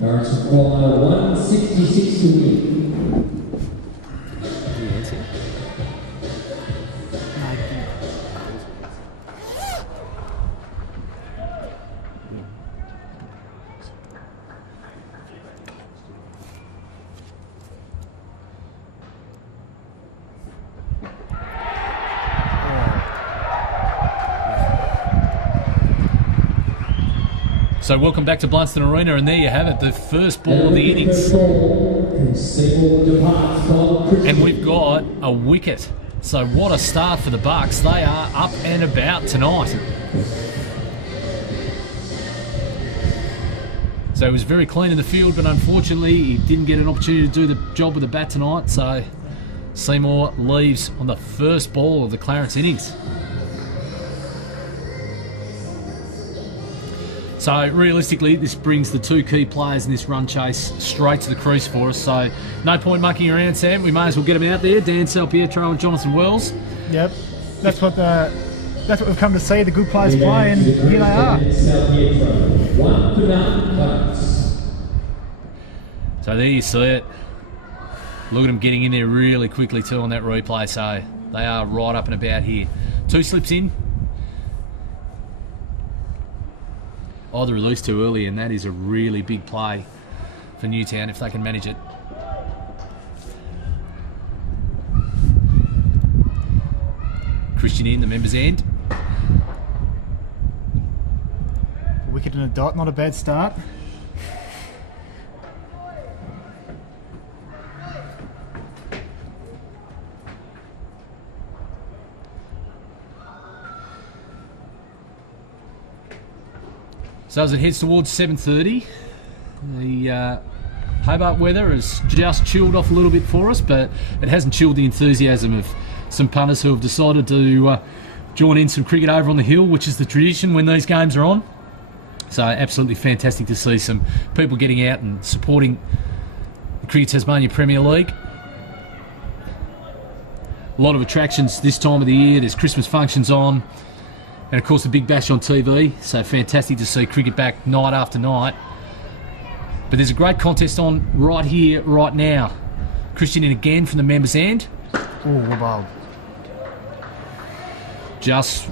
Clarence require 166 to win. So welcome back to Blunston Arena, and there you have it, the first ball of the innings. And we've got a wicket. So what a start for the Bucks. They are up and about tonight. So he was very clean in the field, but unfortunately he didn't get an opportunity to do the job with the bat tonight. So Seymour leaves on the first ball of the Clarence innings. So realistically, this brings the two key players in this run chase straight to the crease for us. So no point mucking around, Sam. We may as well get them out there. Dan Salpietro and Jonathan Wells. Yep, that's what we've come to see. The good players play, and here they are. So there you see it. Look at them getting in there really quickly too on that replay. So they are right up and about here. Two slips in. Either released too early, and that is a really big play for Newtown if they can manage it. Christian in, the members' end. Wicket and a dot, not a bad start. So as it heads towards 7:30, the Hobart weather has just chilled off a little bit for us, but it hasn't chilled the enthusiasm of some punters who have decided to join in some cricket over on the hill, which is the tradition when these games are on. So absolutely fantastic to see some people getting out and supporting the Cricket Tasmania Premier League. A lot of attractions this time of the year. There's Christmas functions on. And of course the Big Bash on TV, so fantastic to see cricket back night after night. But there's a great contest on right here, right now. Christian in again from the members' end. Oh, well. Just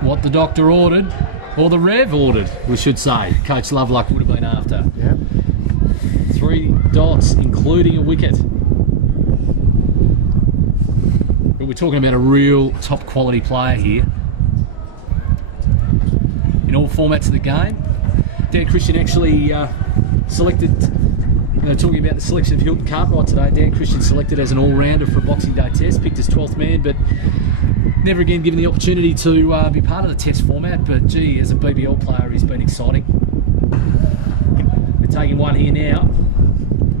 what the doctor ordered, or the Rev ordered, we should say. Coach Loveluck would have been after. Yep. 3 dots, including a wicket. But we're talking about a real top quality player here. In all formats of the game. Dan Christian actually selected, talking about the selection of Hilton Cartwright today, Dan Christian selected as an all-rounder for a Boxing Day test, picked as 12th man, but never again given the opportunity to be part of the test format. But gee, as a BBL player, he's been exciting. They're taking one here now.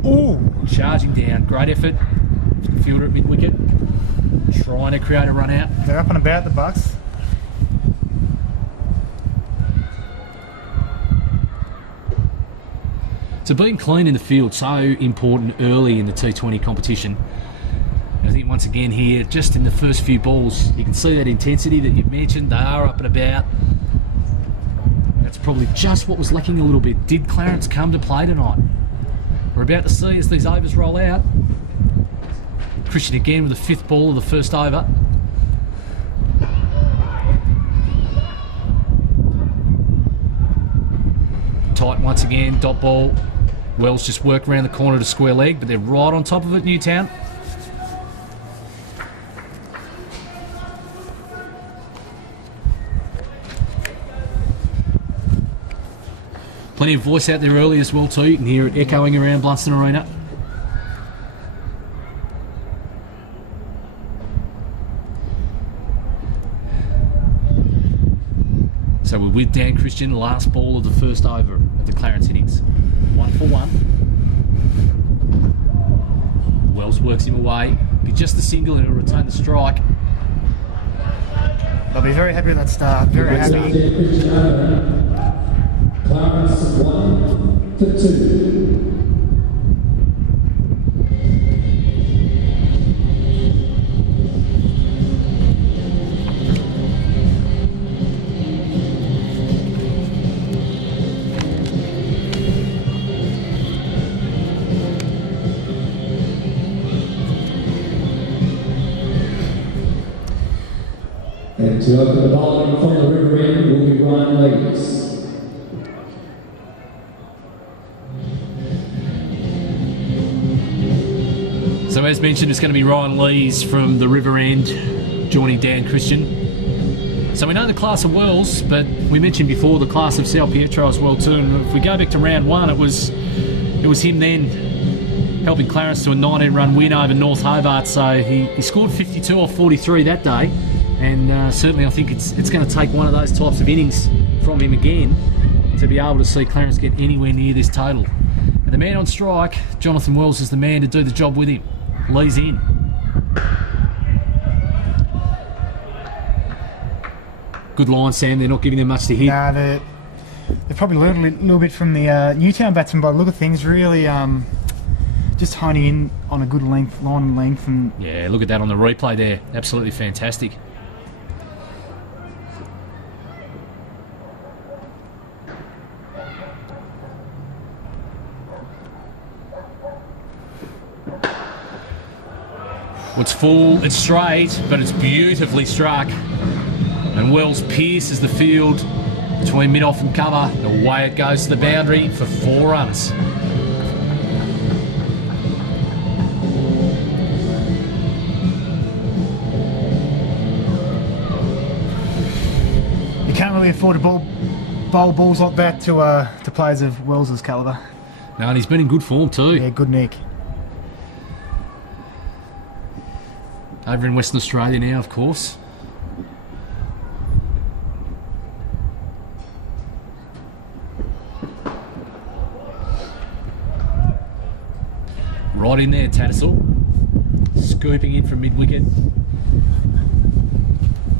Ooh. Charging down, great effort. Fielder at mid-wicket, trying to create a run out. They're up and about, the Bucks. So being clean in the field, so important early in the T20 competition. I think once again here, just in the first few balls, you can see that intensity that you've mentioned. They are up and about. That's probably just what was lacking a little bit. Did Clarence come to play tonight? We're about to see as these overs roll out. Christian again with the 5th ball of the first over. Tight once again, dot ball. Wells just worked around the corner to square leg, but they're right on top of it, Newtown. Plenty of voice out there early as well too. You can hear it echoing around Blunston Arena. So we're with Dan Christian, last ball of the first over of the Clarence innings. 1 for 1. Wells works him away. Be just the single and he'll retain the strike. They'll be very happy with that start. Very happy. Clarence 1 for 2. And to open the bowling from the river end will be Ryan Leeds. So as mentioned, it's going to be Ryan Lees from the river end joining Dan Christian. So we know the class of Wells, but we mentioned before the class of Sao Pietro as well too. And if we go back to round one, it was him then helping Clarence to a 19-run win over North Hobart. So he scored 52 off 43 that day, and certainly I think it's going to take one of those types of innings from him again to be able to see Clarence get anywhere near this total. And the man on strike, Jonathan Wells, is the man to do the job with him. Lee's in. Good line, Sam. They're not giving them much to hit. Nah, they've probably learned a little bit from the Newtown batsman by the look of things. Really, just honing in on a good line and length. And yeah, look at that on the replay there. Absolutely fantastic. It's full, it's straight, but it's beautifully struck. And Wells pierces the field between mid-off and cover. Away it goes to the boundary for 4 runs. you can't really afford to bowl balls like that to players of Wells's calibre. No, and he's been in good form too. Yeah, good nick. Over in Western Australia now, of course. Right in there, Tattersall. Scooping in from mid-wicket.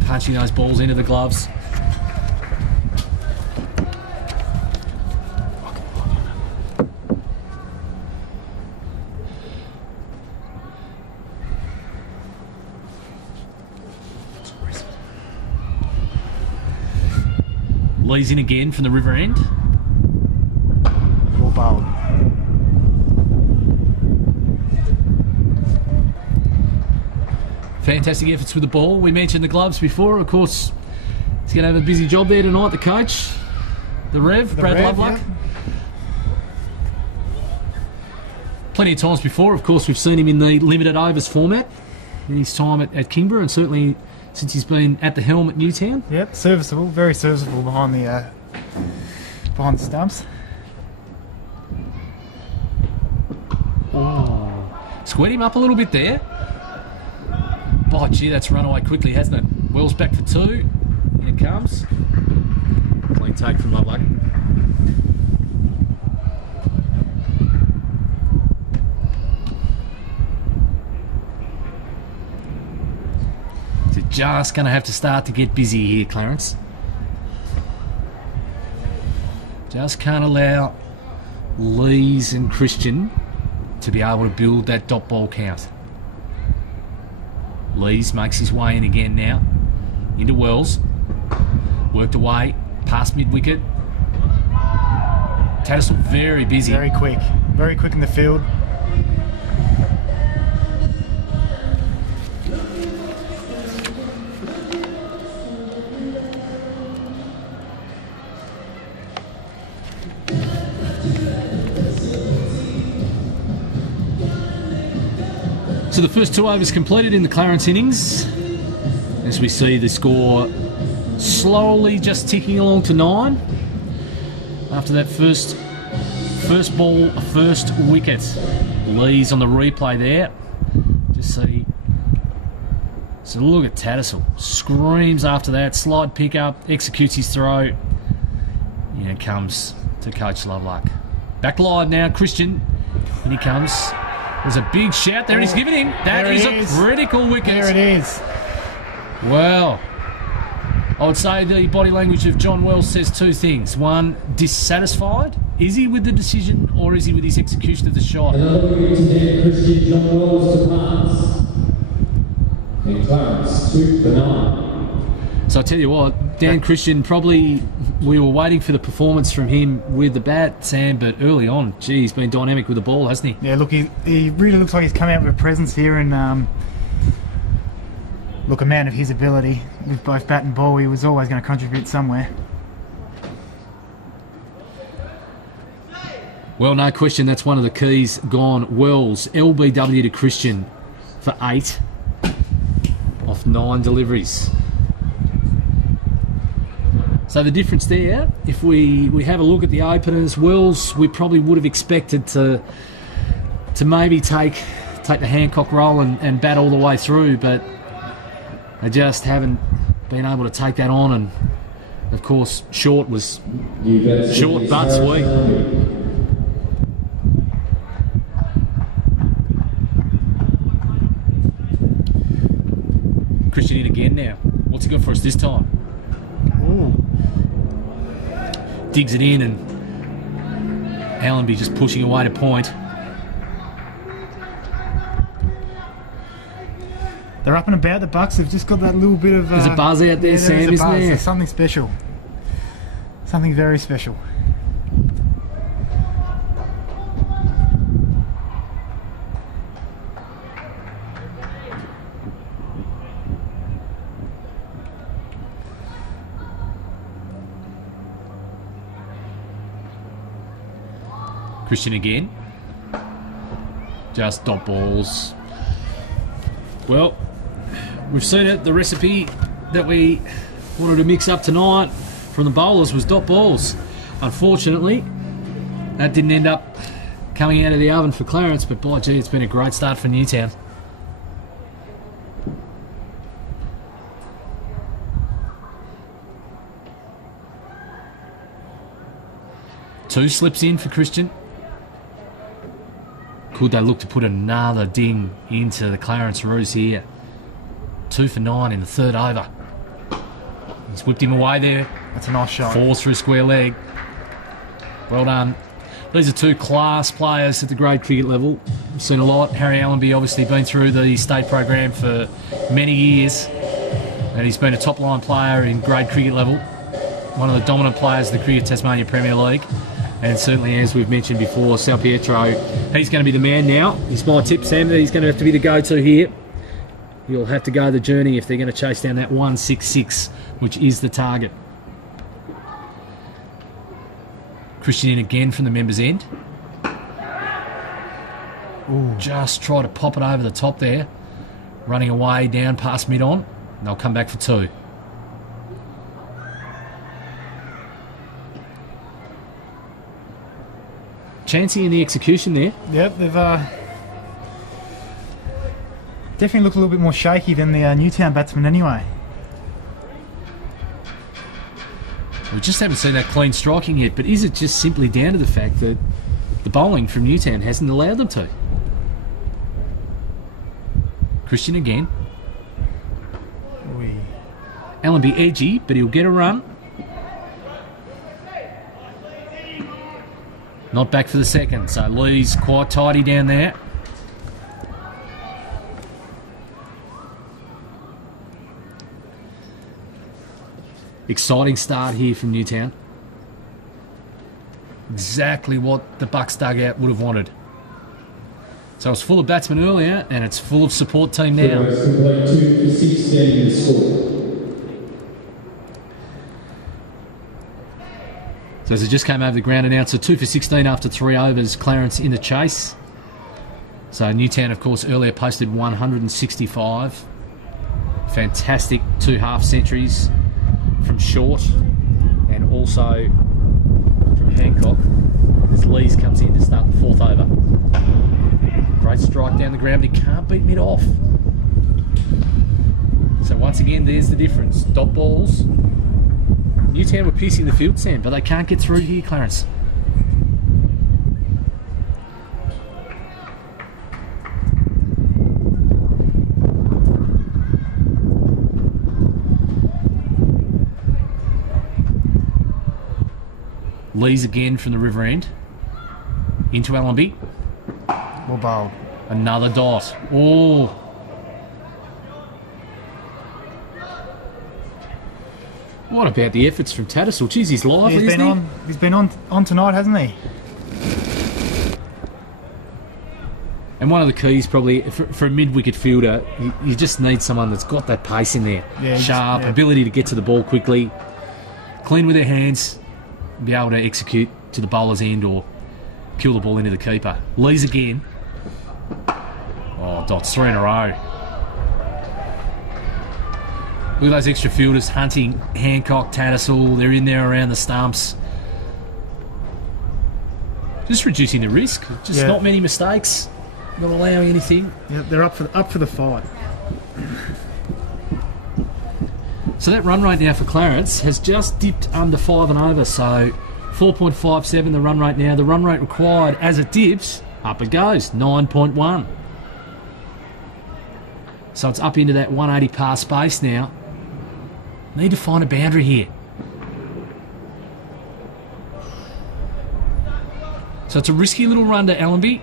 Punching those balls into the gloves. Lee's in again from the river end. Well bowled. Fantastic efforts with the ball. We mentioned the gloves before. Of course, he's going to have a busy job there tonight, the coach. The Brad Lovelock. Yeah. Plenty of times before, of course, we've seen him in the limited overs format in his time at Kingborough, and certainly since he's been at the helm at Newtown. Yep, serviceable, very serviceable behind the stumps. Oh, squared him up a little bit there. Oh, gee, that's run away quickly, hasn't it? Wells back for 2. In it comes. Clean take from Lovelock. So just going to have to start to get busy here, Clarence. Just can't allow Lees and Christian to be able to build that dot ball count. Lees makes his way in again now. Into Wells. Worked away. Past mid-wicket. Tattersall very busy. Very quick in the field. So the first 2 overs completed in the Clarence innings, as we see the score slowly just ticking along to 9 after that first ball, first wicket. Lees on the replay there. Just see. So look at Tattersall. Screams after that. Slide pick up, executes his throw. In it comes to Coach Lovelock. Back live now, Christian. And he comes. There's a big shout there. He's given him. That is a critical wicket. There it is. Well, I would say the body language of John Wells says 2 things. 1, dissatisfied. Is he with the decision or is he with his execution of the shot? Another wicket to Dan Christian, John Wells to pass. And Clarence 2 for 9. So I tell you what, Dan Christian, probably we were waiting for the performance from him with the bat, Sam, but early on, gee, he's been dynamic with the ball, hasn't he? Yeah, look, he really looks like he's come out with a presence here, and look, a man of his ability, with both bat and ball, he was always going to contribute somewhere. Well, no question, that's one of the keys gone. Wells, LBW to Christian for 8 off 9 deliveries. So the difference there, if we have a look at the openers, Wells, we probably would have expected to maybe take the Hancock roll and bat all the way through, but they just haven't been able to take that on, and of course short was short but sweet. Christian in again now. What's he got for us this time? Ooh. Digs it in, and Allenby just pushing away to point. They're up and about, the Bucks. They've just got that little bit of... There's a buzz out there, Sam, isn't there? There's something special. Something very special. Christian again. Just dot balls. Well, we've seen it. The recipe that we wanted to mix up tonight from the bowlers was dot balls. Unfortunately, that didn't end up coming out of the oven for Clarence, but by gee, it's been a great start for Newtown. Two slips in for Christian. Could they look to put another ding into the Clarence Roos here? 2 for 9 in the 3rd over. He's whipped him away there. That's a nice shot. 4 through square leg. Well done. These are two class players at the grade cricket level. We've seen a lot. Harry Allenby obviously been through the state program for many years, and he's been a top line player in grade cricket level. One of the dominant players of the Cricket Tasmania Premier League. And certainly, as we've mentioned before, Sal Pietro, he's going to be the man now. It's my tip, Sam, that he's going to have to be the go-to here. He'll have to go the journey if they're going to chase down that 166, which is the target. Christian in again from the members' end. Ooh. Just try to pop it over the top there. Running away down past mid-on. And they'll come back for 2. Chancey in the execution there. Yep, they've definitely looked a little bit more shaky than the Newtown batsmen anyway. We just haven't seen that clean striking yet, but is it just simply down to the fact that the bowling from Newtown hasn't allowed them to? Christian again. Allenby edgy, but he'll get a run. Not back for the second, so Lee's quite tidy down there. Exciting start here from Newtown. Exactly what the Bucks dugout would have wanted. So it's full of batsmen earlier, and it's full of support team now. So as it just came over the ground, announcer 2 for 16 after 3 overs. Clarence in the chase. So Newtown, of course, earlier posted 165. Fantastic 2 half centuries from short, and also from Hancock as Lees comes in to start the 4th over. Great strike down the ground, but he can't beat mid off. So once again, there's the difference. Dot balls. Newtown were piercing the field, Sam, but they can't get through here, Clarence. Lees again from the river end. Into Allenby. Well bowled. Another dot. Oh. What about the efforts from Tattersall? Jeez, he's lively, isn't he? He's been on tonight, hasn't he? And one of the keys probably for a mid-wicket fielder, you just need someone that's got that pace in there. Yeah, sharp, ability to get to the ball quickly, clean with their hands, and be able to execute to the bowler's end or kill the ball into the keeper. Lees again. Oh, dots, 3 in a row. Look at those extra fielders, Hunting, Hancock, Tattersall, they're in there around the stumps. Just reducing the risk, just not many mistakes. Not allowing anything. Yeah, they're up for the fight. So that run rate now for Clarence has just dipped under 5 and over. So 4.57 the run rate now. The run rate required as it dips, up it goes, 9.1. So it's up into that 180 par space now. Need to find a boundary here. So it's a risky little run to Allenby.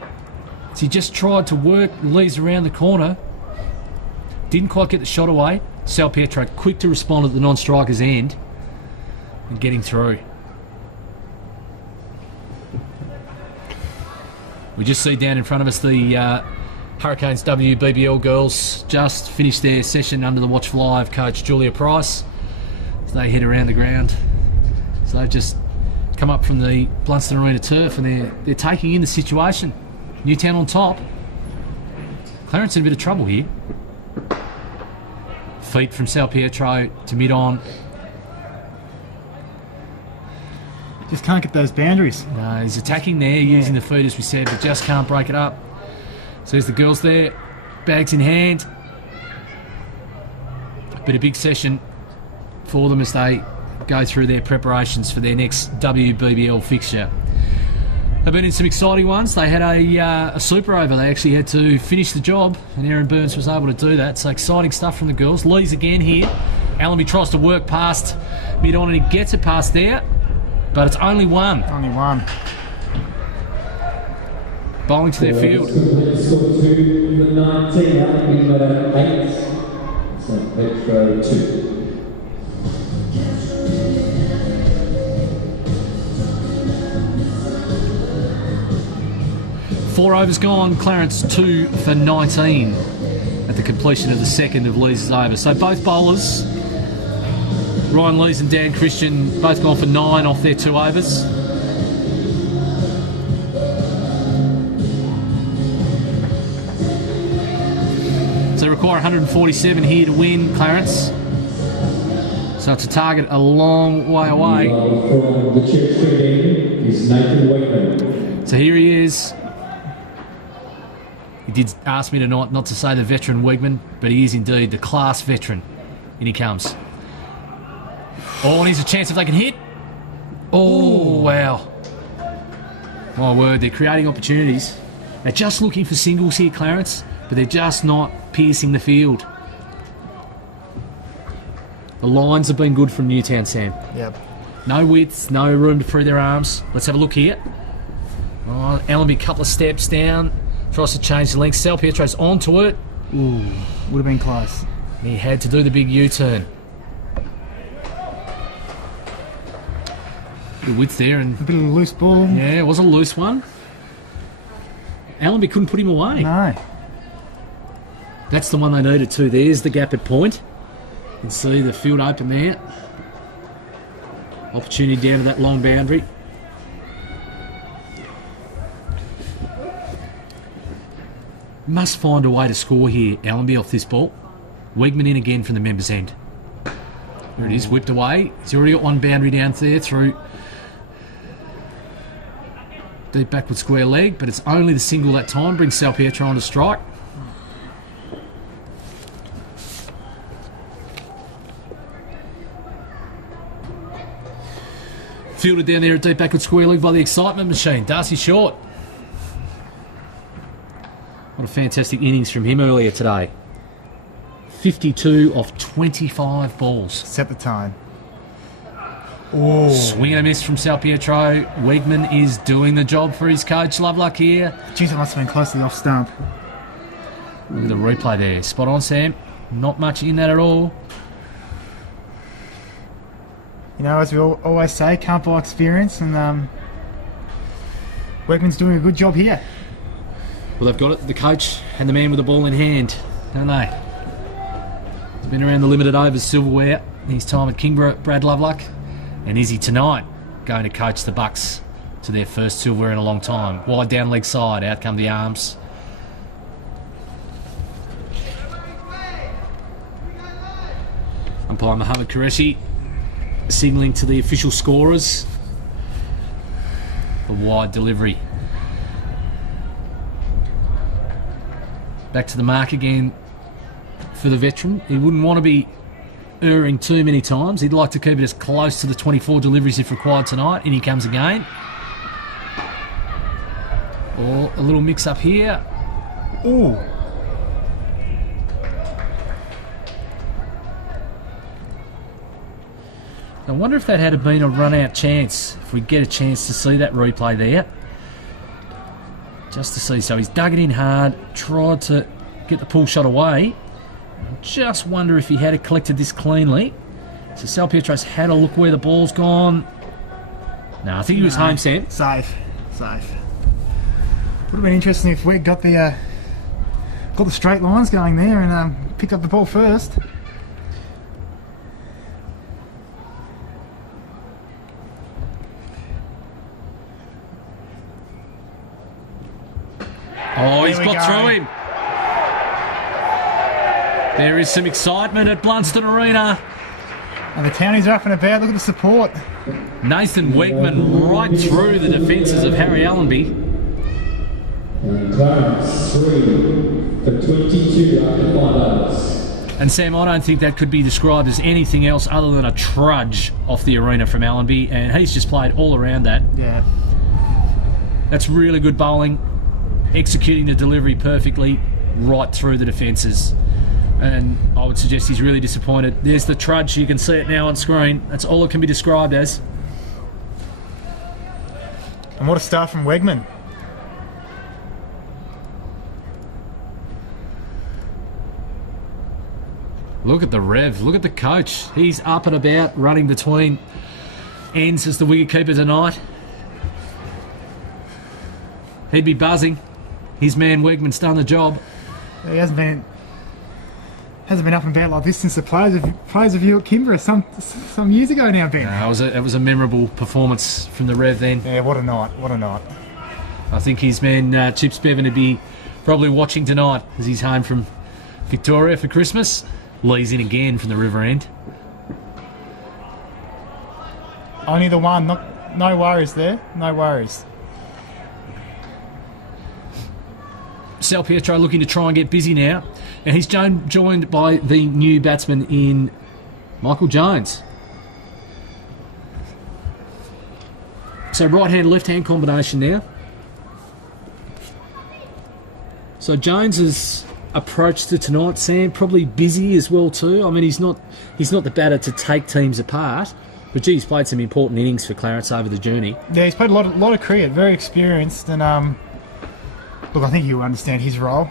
So he just tried to work Lees around the corner. Didn't quite get the shot away. Sal Pietro quick to respond at the non-striker's end and getting through. We just see down in front of us the Hurricanes WBBL girls just finished their session under the watchful eye of Coach Julia Price. So they head around the ground. So they've just come up from the Blunston Arena turf and they're taking in the situation. Newtown on top. Clarence in a bit of trouble here. Feet from Sal Pietro to mid-on. Just can't get those boundaries. No, he's attacking there, using the feet as we said, but just can't break it up. So there's the girls there, bags in hand. But a big session for them as they go through their preparations for their next WBBL fixture. They've been in some exciting ones. They had a super over. They actually had to finish the job, and Aaron Burns was able to do that. So exciting stuff from the girls. Lees again here. Allenby tries to work past mid-on, and he gets it past there, but it's only one. Only one. Bowling to their field. Score 2 for 19, Allenby number 8. So Petro 2. Four overs gone, Clarence 2 for 19 at the completion of the second of Lees' over. So both bowlers, Ryan Lees and Dan Christian, both gone for 9 off their 2 overs. So they require 147 here to win, Clarence. So it's a target a long way away. From the Church team is Nathan Wakeman. So here he is. He did ask me tonight not to say the veteran Wegman, but he is indeed the class veteran. In he comes. Oh, and here's a chance if they can hit. Oh, wow. My word, they're creating opportunities. They're just looking for singles here, Clarence, but they're just not piercing the field. The lines have been good from Newtown, Sam. Yep. No width, no room to free their arms. Let's have a look here. Oh, Allenby, a couple of steps down. Tries to change the length. Sal Pietro's onto it. Ooh, would have been close. He had to do the big U-turn. Bit of width there, and A bit of a loose ball. yeah, it was a loose one. Allenby couldn't put him away. No. That's the one they needed too. There's the gap at point. You can see the field open there. Opportunity down to that long boundary. Must find a way to score here, Allenby, off this ball. Wegman in again from the members' end. There it is, whipped away. He's already got one boundary down there through deep backward square leg, but it's only the single that time. Brings Sal Pietro on to strike. Fielded down there at deep backward square leg by the excitement machine, Darcy Short. What a fantastic innings from him earlier today. 52 off 25 balls. Set the time. Oh. Swing and a miss from Sal Pietro. Wegman is doing the job for his coach. Loveluck here. Jeez, that must have been close to the off stump. Look at the replay there. Spot on, Sam. Not much in that at all. You know, as we always say, can't buy experience, and Wegman's doing a good job here. Well, they've got it, the coach and the man with the ball in hand, don't they? He's been around the limited overs silverware his time at Kingborough, Brad Lovelock. And is he tonight going to coach the Bucks to their first silverware in a long time? Wide down leg side, out come the arms. Umpire Mohammed Qureshi signalling to the official scorers. The wide delivery. Back to the mark again for the veteran. He wouldn't want to be erring too many times. He'd like to keep it as close to the 24 deliveries if required tonight. In he comes again. Or a little mix up here. Ooh. I wonder if that had been a run-out chance, if we get a chance to see that replay there. Just to see. So he's dug it in hard, tried to get the pull shot away. I just wonder if he had collected this cleanly. So Sal Pietro's had a look where the ball's gone. No, I think he was home, Sam. Safe. Would have been interesting if we got the straight lines going there and picked up the ball first. Oh, he's got through him. There is some excitement at Blunston Arena. And the townies are up and about. Look at the support. Nathan Wegman right through the defences of Harry Allenby. And Clarence 3 for 22 after 5 overs. And Sam, I don't think that could be described as anything else other than a trudge off the arena from Allenby, and he's just played all around that. Yeah. That's really good bowling, executing the delivery perfectly right through the defences. And I would suggest he's really disappointed. There's the trudge, you can see it now on screen. That's all it can be described as. And what a start from Wegman. Look at the rev, look at the coach. He's up and about, running between ends as the wicketkeeper tonight. He'd be buzzing. His man Wegman's done the job. He hasn't been up and about like this since the players of you at Kingborough some years ago now, Ben. No, it was a memorable performance from the rev then. Yeah, what a night. I think his man Chips Bevan would be probably watching tonight as he's home from Victoria for Christmas. Lee's in again from the river end. Only the one, no worries there, no worries. Sal Pietro looking to try and get busy now. And he's joined by the new batsman in Michael Jones. So right-hand, left-hand combination now. So Jones's approach to tonight, Sam, probably busy as well too. I mean, he's not the batter to take teams apart, but gee, he's played some important innings for Clarence over the journey. Yeah, he's played a lot of cricket, very experienced, and look, I think he'll understand his role.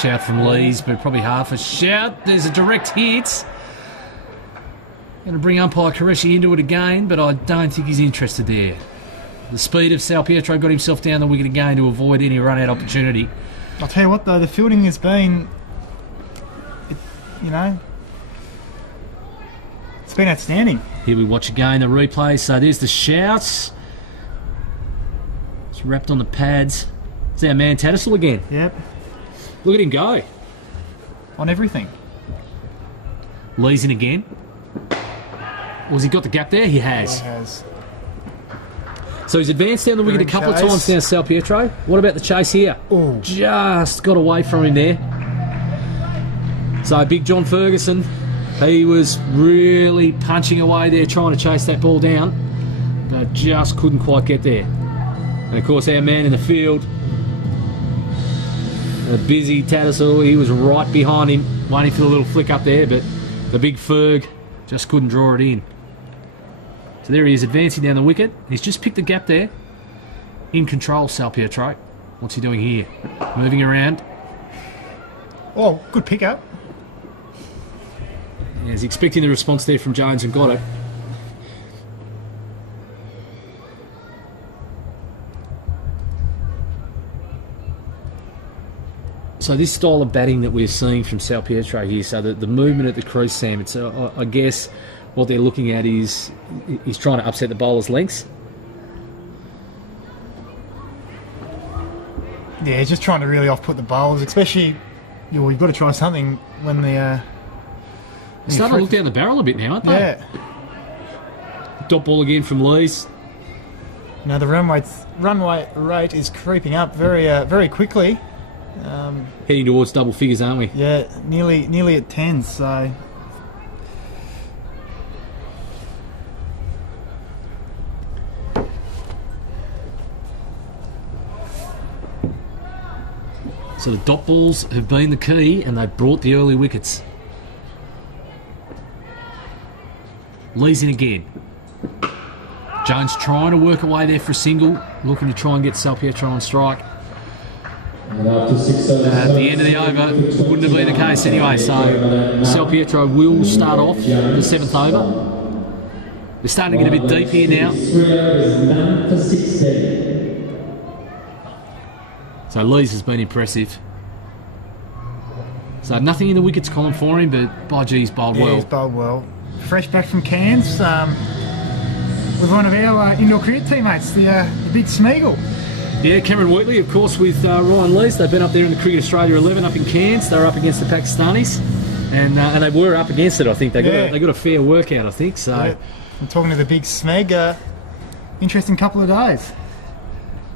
Shout from Lees, but probably half a shout. There's a direct hit. Going to bring umpire Qureshi into it again, but I don't think he's interested there. The speed of Sal Pietro got himself down the wicket again to avoid any run-out opportunity. I'll tell you what, though, the fielding has been, it's been outstanding. Here we watch again the replay. So there's the shouts. It's wrapped on the pads. It's our man Tattersall again. Yep. Look at him go. On everything. Lee's in again. Was he got the gap there? He has. He has. So he's advanced down the wicket a couple of times now, Sal Pietro. What about the chase here? Ooh. Just got away from him there. So big John Ferguson, he was really punching away there trying to chase that ball down, but just couldn't quite get there. And of course our man in the field, a busy Tattersall, he was right behind him, waiting for the little flick up there, but the big Ferg just couldn't draw it in. So there he is, advancing down the wicket. He's just picked the gap there. In control, Sal Pietro. What's he doing here? Moving around. Oh, good pick-up. Yeah, he's expecting the response there from Jones and got it. So this style of batting that we're seeing from Sal Pietro here, so the movement at the crease, Sam, it's I guess what they're looking at is he's trying to upset the bowler's lengths. Yeah, he's just trying to really off-put the bowlers, especially, you've got to try something when the... Starting to look down the barrel a bit now, aren't they? Yeah. Dot ball again from Lees. Now the runway rate is creeping up very quickly. Heading towards double figures, aren't we? Yeah, nearly at 10, so... So the dot balls have been the key, and they've brought the early wickets. Lee's in again. Jones trying to work away there for a single, looking to try and get Sal Pietro on strike. And after 6 overs, At the end of the over, wouldn't have been the case anyway, so Sal Pietro will start off the 7th over. They're starting to get a bit deep here now. 3 overs, none for 16. So Lees has been impressive. So nothing in the wickets column for him, but by gee, he's bowled well. He's bowled well. Fresh back from Cairns with one of our indoor cricket teammates, the big Smeagol. Yeah, Cameron Wheatley, of course, with Ryan Lees. They've been up there in the Cricket Australia 11 up in Cairns. They were up against the Pakistanis, and they were up against it, I think. They got a fair workout, I think. So Yeah. I'm talking to the big Smeg. Interesting couple of days.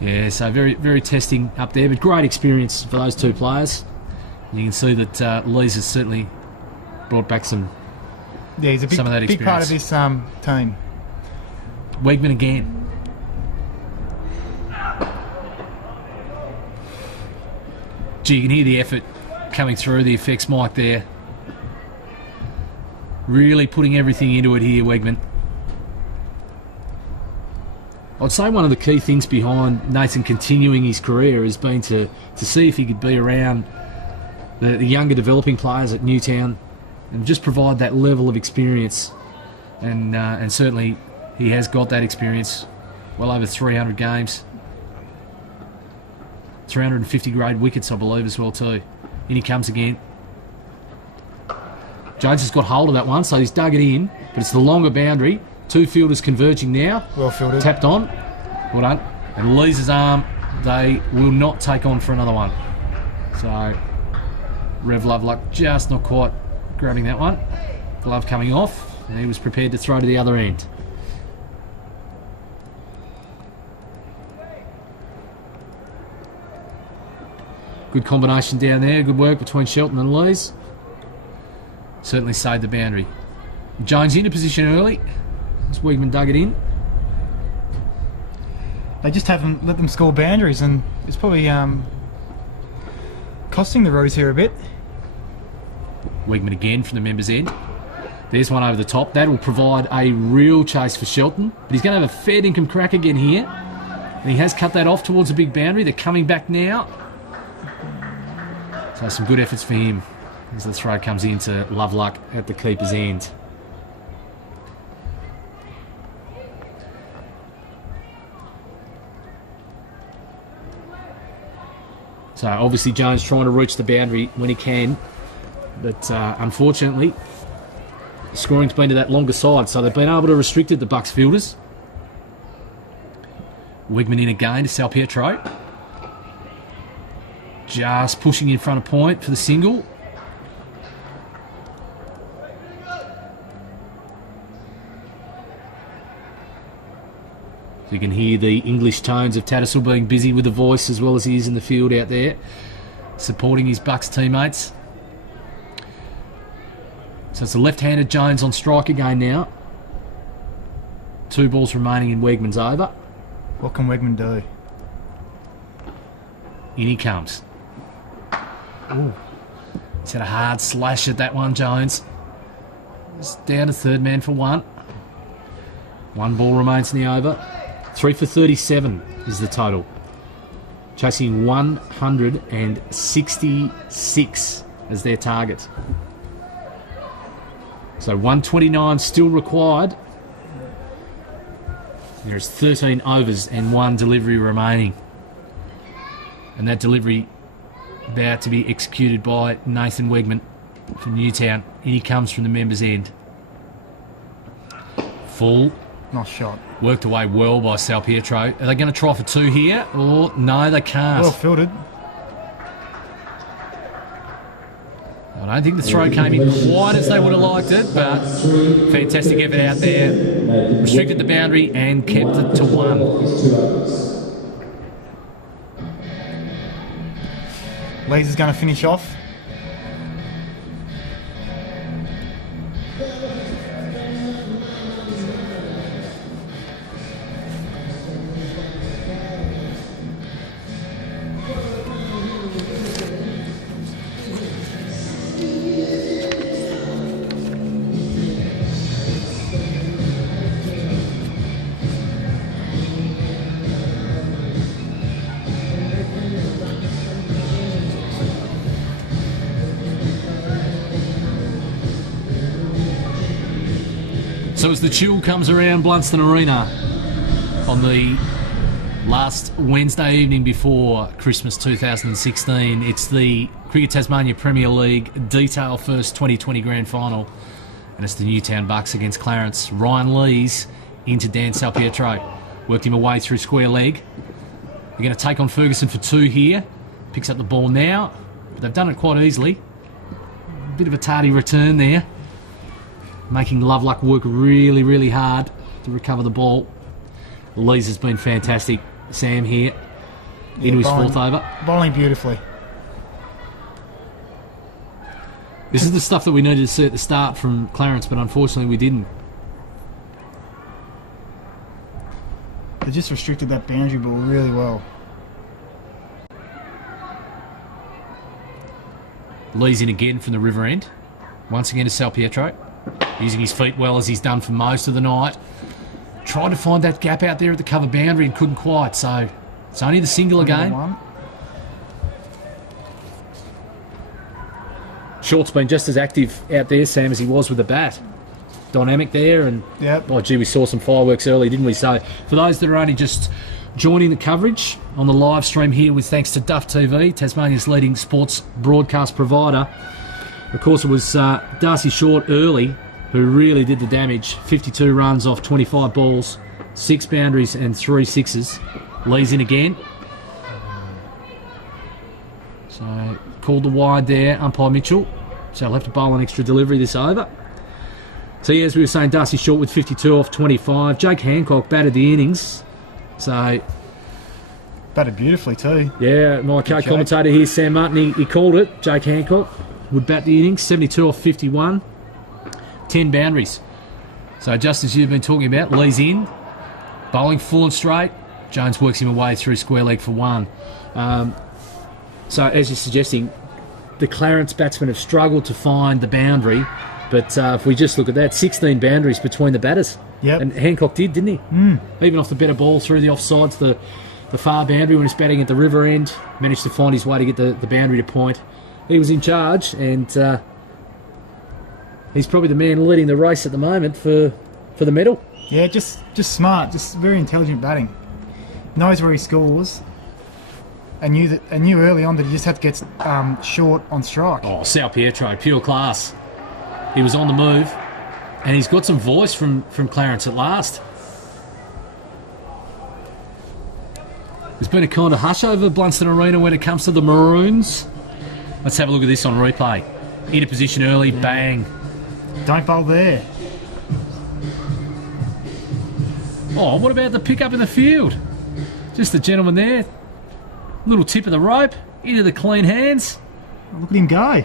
yeah, so very, very testing up there, but great experience for those two players. You can see that Lees has certainly brought back some of that Yeah, he's a big part of this team. Wegman again. Gee, you can hear the effort coming through, the effects mic there. Really putting everything into it here, Wegman. I'd say one of the key things behind Nathan continuing his career has been to see if he could be around the younger developing players at Newtown and just provide that level of experience. And certainly he has got that experience, well over 300 games. 350 grade wickets, I believe, as well too. In he comes again. Jones has got hold of that one, so he's dug it in, but it's the longer boundary. Two fielders converging now. Well fielded. Tapped on. Well done. And Lee's arm, they will not take on for another one. So, Rev Lovelock just not quite grabbing that one. Glove coming off, and he was prepared to throw to the other end. Good combination down there. Good work between Shelton and Lees. Certainly saved the boundary. Jones into position early. As Wegman dug it in. They just haven't let them score boundaries, and it's probably costing the Roos here a bit. Wegman again from the members' end. There's one over the top. That will provide a real chase for Shelton. But he's going to have a fair dinkum crack again here. And he has cut that off towards a big boundary. They're coming back now. So some good efforts for him as the throw comes into Lovelock at the keeper's end. So obviously Jones trying to reach the boundary when he can, but unfortunately the scoring's been to that longer side, so they've been able to restrict it, the Bucks fielders. Wegman in again to Sal Pietro. Just pushing in front of point for the single. So you can hear the English tones of Tattersall being busy with the voice as well as he is in the field out there, supporting his Bucks teammates. So it's the left-handed Jones on strike again now. 2 balls remaining in Wegman's over. What can Wegman do? In he comes. Ooh. He's had a hard slash at that one, Jones. It's down to third man for 1. 1 ball remains in the over. 3 for 37 is the total. Chasing 166 as their target. So 129 still required. There's 13 overs and 1 delivery remaining. And that delivery about to be executed by Nathan Wegman from Newtown. In he comes from the members' end. Full. Nice shot. Worked away well by Sal Pietro. Are they going to try for 2 here? Or no, they can't. Well fielded. I don't think the throw came in quite as they would have liked it, but fantastic effort out there. Restricted the boundary and kept it to 1. Lees is going to finish off. So as the chill comes around Blunston Arena on the last Wednesday evening before Christmas 2016, it's the Cricket Tasmania Premier League Detail First 2020 Grand Final, and it's the Newtown Bucks against Clarence. Ryan Lees into Dan Salpietro, worked him away through square leg. They're going to take on Ferguson for 2 here. Picks up the ball now, but they've done it quite easily. A bit of a tardy return there, making Loveluck work really, really hard to recover the ball. Lees has been fantastic. Sam here, into his 4th over. Bowling beautifully. This is the stuff that we needed to see at the start from Clarence, but unfortunately we didn't. They just restricted that boundary ball really well. Lees in again from the river end. Once again to Salpietro. Using his feet well as he's done for most of the night. Tried to find that gap out there at the cover boundary and couldn't quite, so it's only the single again. Short's been just as active out there, Sam, as he was with the bat. Dynamic there, and oh gee, we saw some fireworks early, didn't we? So for those that are only just joining the coverage on the live stream here, with thanks to Duff TV, Tasmania's leading sports broadcast provider. Of course, it was Darcy Short early who really did the damage. 52 runs off 25 balls, 6 boundaries and 3 sixes. Lee's in again. So called the wide there, umpire Mitchell. So he'll have to bowl an extra delivery this over. So yeah, as we were saying, Darcy Short with 52 off 25. Jake Hancock batted the innings. So batted beautifully too. Yeah, my co-commentator here, Sam Martin, he called it. Jake Hancock would bat the innings, 72 off 51, 10 boundaries. So just as you've been talking about, Lee's in, bowling full and straight. Jones works him away through square leg for 1. So as you're suggesting, the Clarence batsmen have struggled to find the boundary, but if we just look at that, 16 boundaries between the batters. Yep. And Hancock did, didn't he? Even off the better ball through the offsides, the far boundary when he's batting at the river end, managed to find his way to get the boundary to point. He was in charge, and he's probably the man leading the race at the moment for the medal. Yeah, just smart, just very intelligent batting. Knows where he scores, and knew early on that he just had to get short on strike. Oh, Sal Pietro, pure class. He was on the move, and he's got some voice from Clarence at last. There's been a kind of hush over Blunston Arena when it comes to the Maroons. Let's have a look at this on replay. Into position early, bang. Don't bowl there. Oh, what about the pick-up in the field? Just the gentleman there. Little tip of the rope, into the clean hands. Look at him go.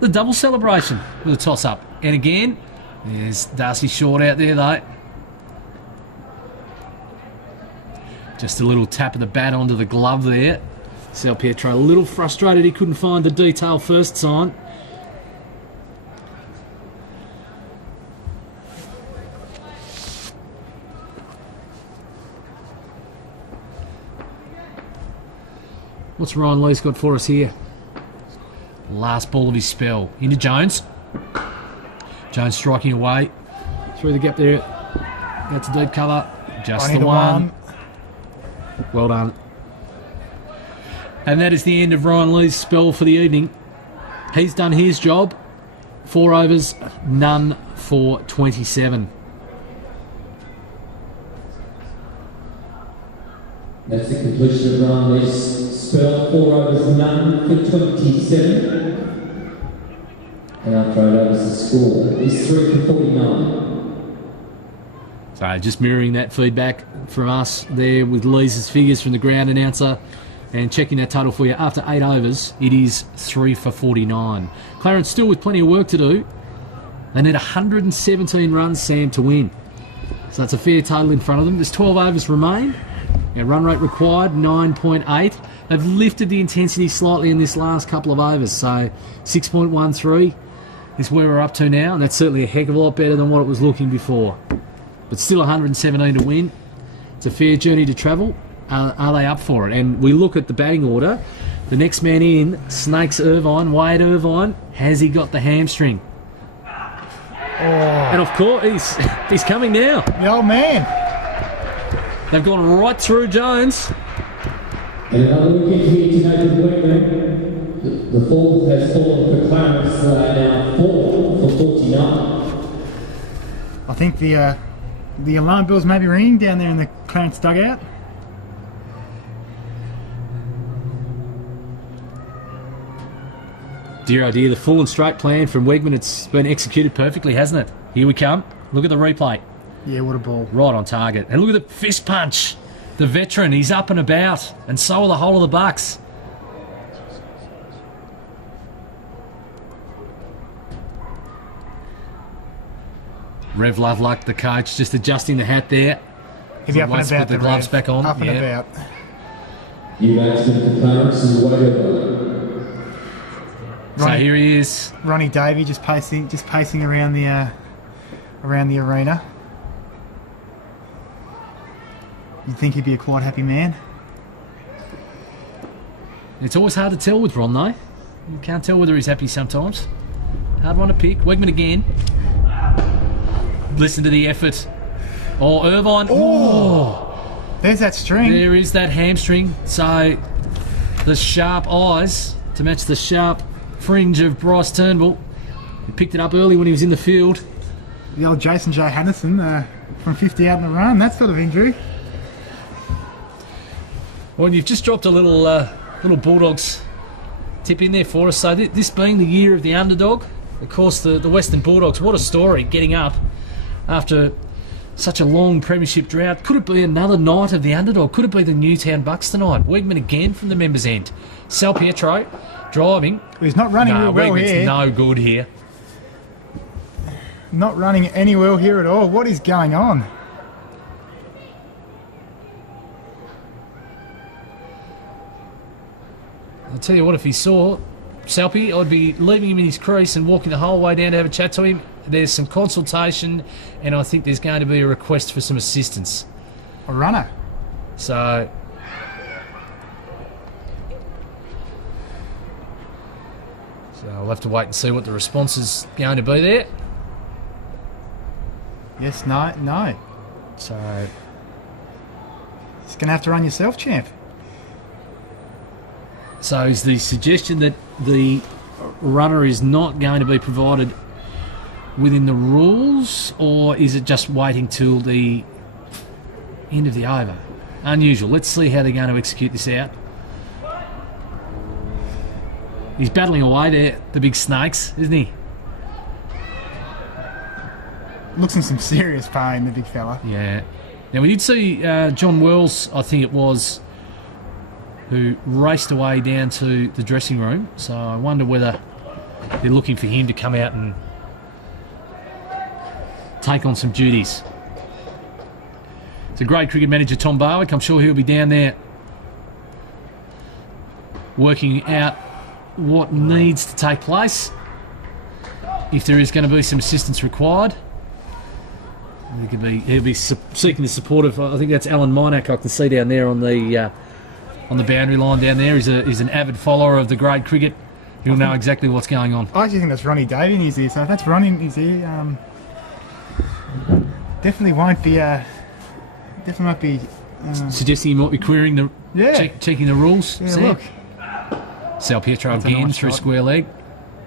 The double celebration with a toss-up. And again, there's Darcy Short out there, though. Just a little tap of the bat onto the glove there. Sal Pietro a little frustrated he couldn't find the detail first sign. What's Ryan Lee's got for us here? Last ball of his spell. Into Jones. Jones striking away. Through the gap there. That's a deep cover. Just the one. Well done. And that is the end of Ryan Lee's spell for the evening. He's done his job. 4 overs, none for 27. That's the completion of Ryan Lee's spell. 4 overs, none for 27. And after 8 overs, the score is 3 for 49. So just mirroring that feedback from us there with Lee's figures from the ground announcer. And checking that total for you, after 8 overs, it is 3 for 49. Clarence still with plenty of work to do. They need 117 runs, Sam, to win. So that's a fair total in front of them. There's 12 overs remain. Run rate required, 9.8. They've lifted the intensity slightly in this last couple of overs. So 6.13 is where we're up to now. And that's certainly a heck of a lot better than what it was looking before. But still 117 to win. It's a fair journey to travel. Are they up for it? And we look at the batting order. The next man in, Snakes Irvine, Wade Irvine. Has he got the hamstring? Oh. And of course, he's coming now. The old man. They've gone right through Jones. And another wicket here to Nathan Whitman. The fourth has fallen for Clarence, now 4 for 49. I think the alarm bells may be ringing down there in the Clarence dugout. Dear oh dear, the full and straight plan from Wegman, it's been executed perfectly, hasn't it? Here we come. Look at the replay. Yeah, what a ball. Right on target. And look at the fist punch. The veteran, he's up and about. And so are the whole of the Bucks. Rev Loveluck, the coach, just adjusting the hat there. He'll be up and Waits to about. put the gloves back on. Up and about. New batsman for Clarence is Wade Irvine. So here he is. Ronnie Davey just pacing around the arena. You'd think he'd be a quite happy man. It's always hard to tell with Ron, though. You can't tell whether he's happy sometimes. Hard one to pick. Wegman again. Listen to the effort. Oh, Irvine. Oh! There's that string. There is that hamstring. So the sharp eyes to match the sharp fringe of Bryce Turnbull. He picked it up early when he was in the field. The old Jason J. Hannison from 50 out in the run. That sort of injury. Well, you've just dropped a little Bulldogs tip in there for us. So this being the year of the underdog, of course, the Western Bulldogs, what a story, getting up after such a long premiership drought. Could it be another night of the underdog? Could it be the Newtown Bucks tonight? Wegman again from the members' end. Sal Pietro driving. He's not running real well Wegman's here. no good here. Not running any well here at all. What is going on? I'll tell you what, if he saw Salpy, I'd be leaving him in his crease and walking the whole way down to have a chat to him. There's some consultation, and I think there's going to be a request for some assistance. A runner. So I'll have to wait and see what the response is going to be there. Yes, no. So Just going to have to run yourself, champ. So is the suggestion that the runner is not going to be provided within the rules, or is it just waiting till the end of the over? Unusual. Let's see how they're going to execute this out. He's battling away there, the big snakes, isn't he? Looks in some serious pain, the big fella. Yeah. Now, we did see John Wells, I think it was, who raced away down to the dressing room. So I wonder whether they're looking for him to come out and take on some duties. It's a great cricket manager, Tom Barwick. I'm sure he'll be down there working out what needs to take place. If there is going to be some assistance required, he'll be seeking the support of, I think that's Alan Minack, I can see down there on the boundary line down there. He's an avid follower of the grade cricket. He'll know exactly what's going on. I actually think that's Ronnie Davey in his ear. So if that's Ronnie in his ear, definitely won't be. Definitely might be. Suggesting he might be querying the, Yeah. checking the rules. Yeah, Sam? look. Salpietro That's a again nice through shot. square leg.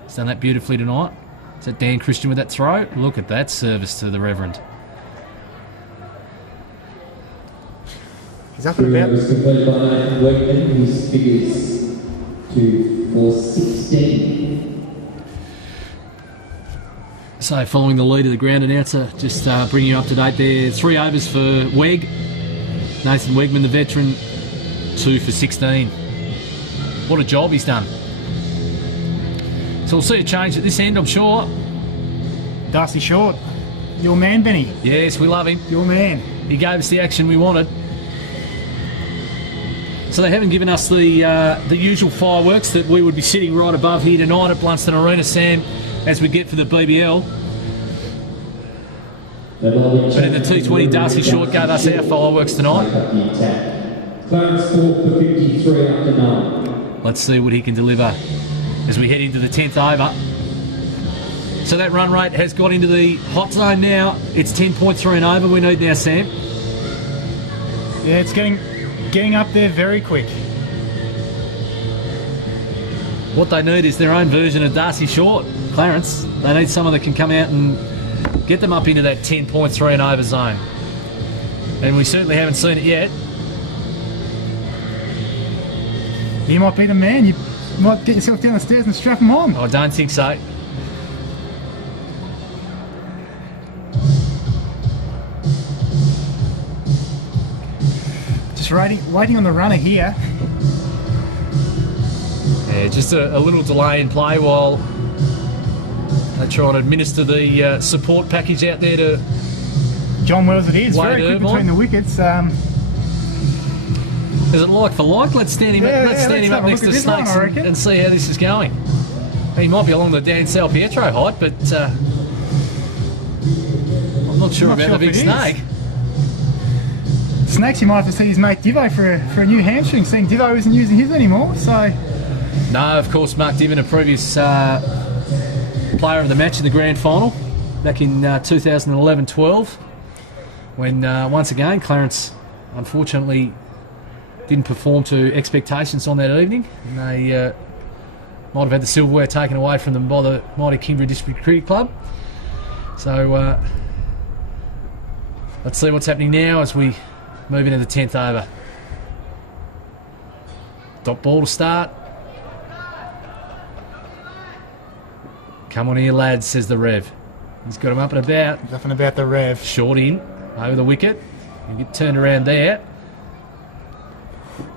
He's done that beautifully tonight. Is that Dan Christian with that throw? Look at that service to the Reverend. He's up and Three about. overs completed by Nathan Wakeman, whose figures 2 for 16. So following the lead of the ground announcer, just bringing you up to date there. 3 overs for Weg. Nathan Wegman, the veteran, 2 for 16. What a job he's done. So we'll see a change at this end, I'm sure. Darcy Short. Your man, Benny. Yes, we love him. Your man. He gave us the action we wanted. So they haven't given us the usual fireworks that we would be sitting right above here tonight at Blunston Arena, Sam, as we get for the BBL. But in the T20, Darcy Short gave us our fireworks tonight. Clarence 4 for 53 after 9. Let's see what he can deliver as we head into the 10th over. So that run rate has got into the hot zone now. It's 10.3 and over we need now, Sam. Yeah, it's getting up there very quick. What they need is their own version of Darcy Short, Clarence. They need someone that can come out and get them up into that 10.3 and over zone. And we certainly haven't seen it yet. You might be the man. You might get yourself down the stairs and strap him on. I don't think so. Just waiting on the runner here. Yeah, just a little delay in play while they try and administer the support package out there to... John Wells it is. Wade Very quick Irvine. between the wickets. Is it like for like? Let's stand him, let's stand him up next to Snakes and see how this is going. He might be along the Dan Salpietro height, but I'm not sure about the big snake. Snakes, you might have to see his mate Divo for a new hamstring, seeing Divo isn't using his anymore, so... No, of course, Mark Diven, a previous player of the match in the grand final back in 2011-12, when once again Clarence unfortunately didn't perform to expectations on that evening, and they might have had the silverware taken away from them by the mighty Kimbra District Cricket Club. So let's see what's happening now as we move into the 10th over. Dot ball to start. Come on here, lads, says the Rev. He's got him up and about. Nothing about the Rev. Short in, over the wicket. And get turned around there.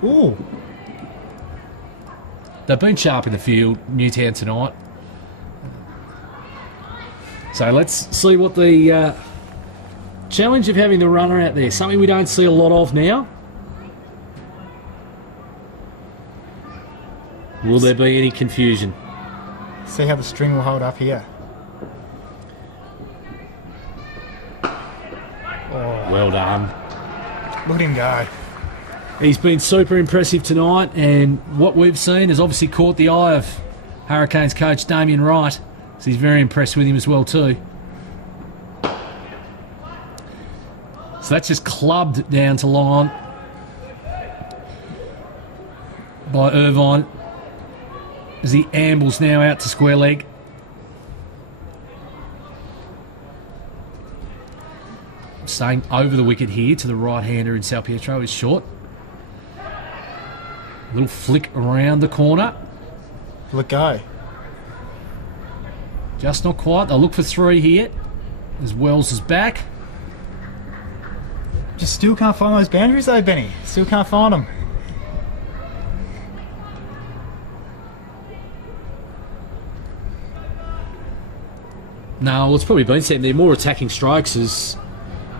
Ooh. They've been sharp in the field, Newtown tonight. So let's see what the challenge of having the runner out there, something we don't see a lot of now. Will there be any confusion? See how the string will hold up here. Well done. Look at him go. He's been super impressive tonight, and what we've seen has obviously caught the eye of Hurricanes coach Damien Wright. So he's very impressed with him as well too. So that's just clubbed down to long on by Irvine as he ambles now out to square leg. Staying over the wicket here to the right-hander in Salpietro is short. Little flick around the corner. Look go. Just not quite. They'll look for 3 here as Wells is back. Just still can't find those boundaries though, Benny. Still can't find them. No, well, it's probably been said. They're more attacking strikes as,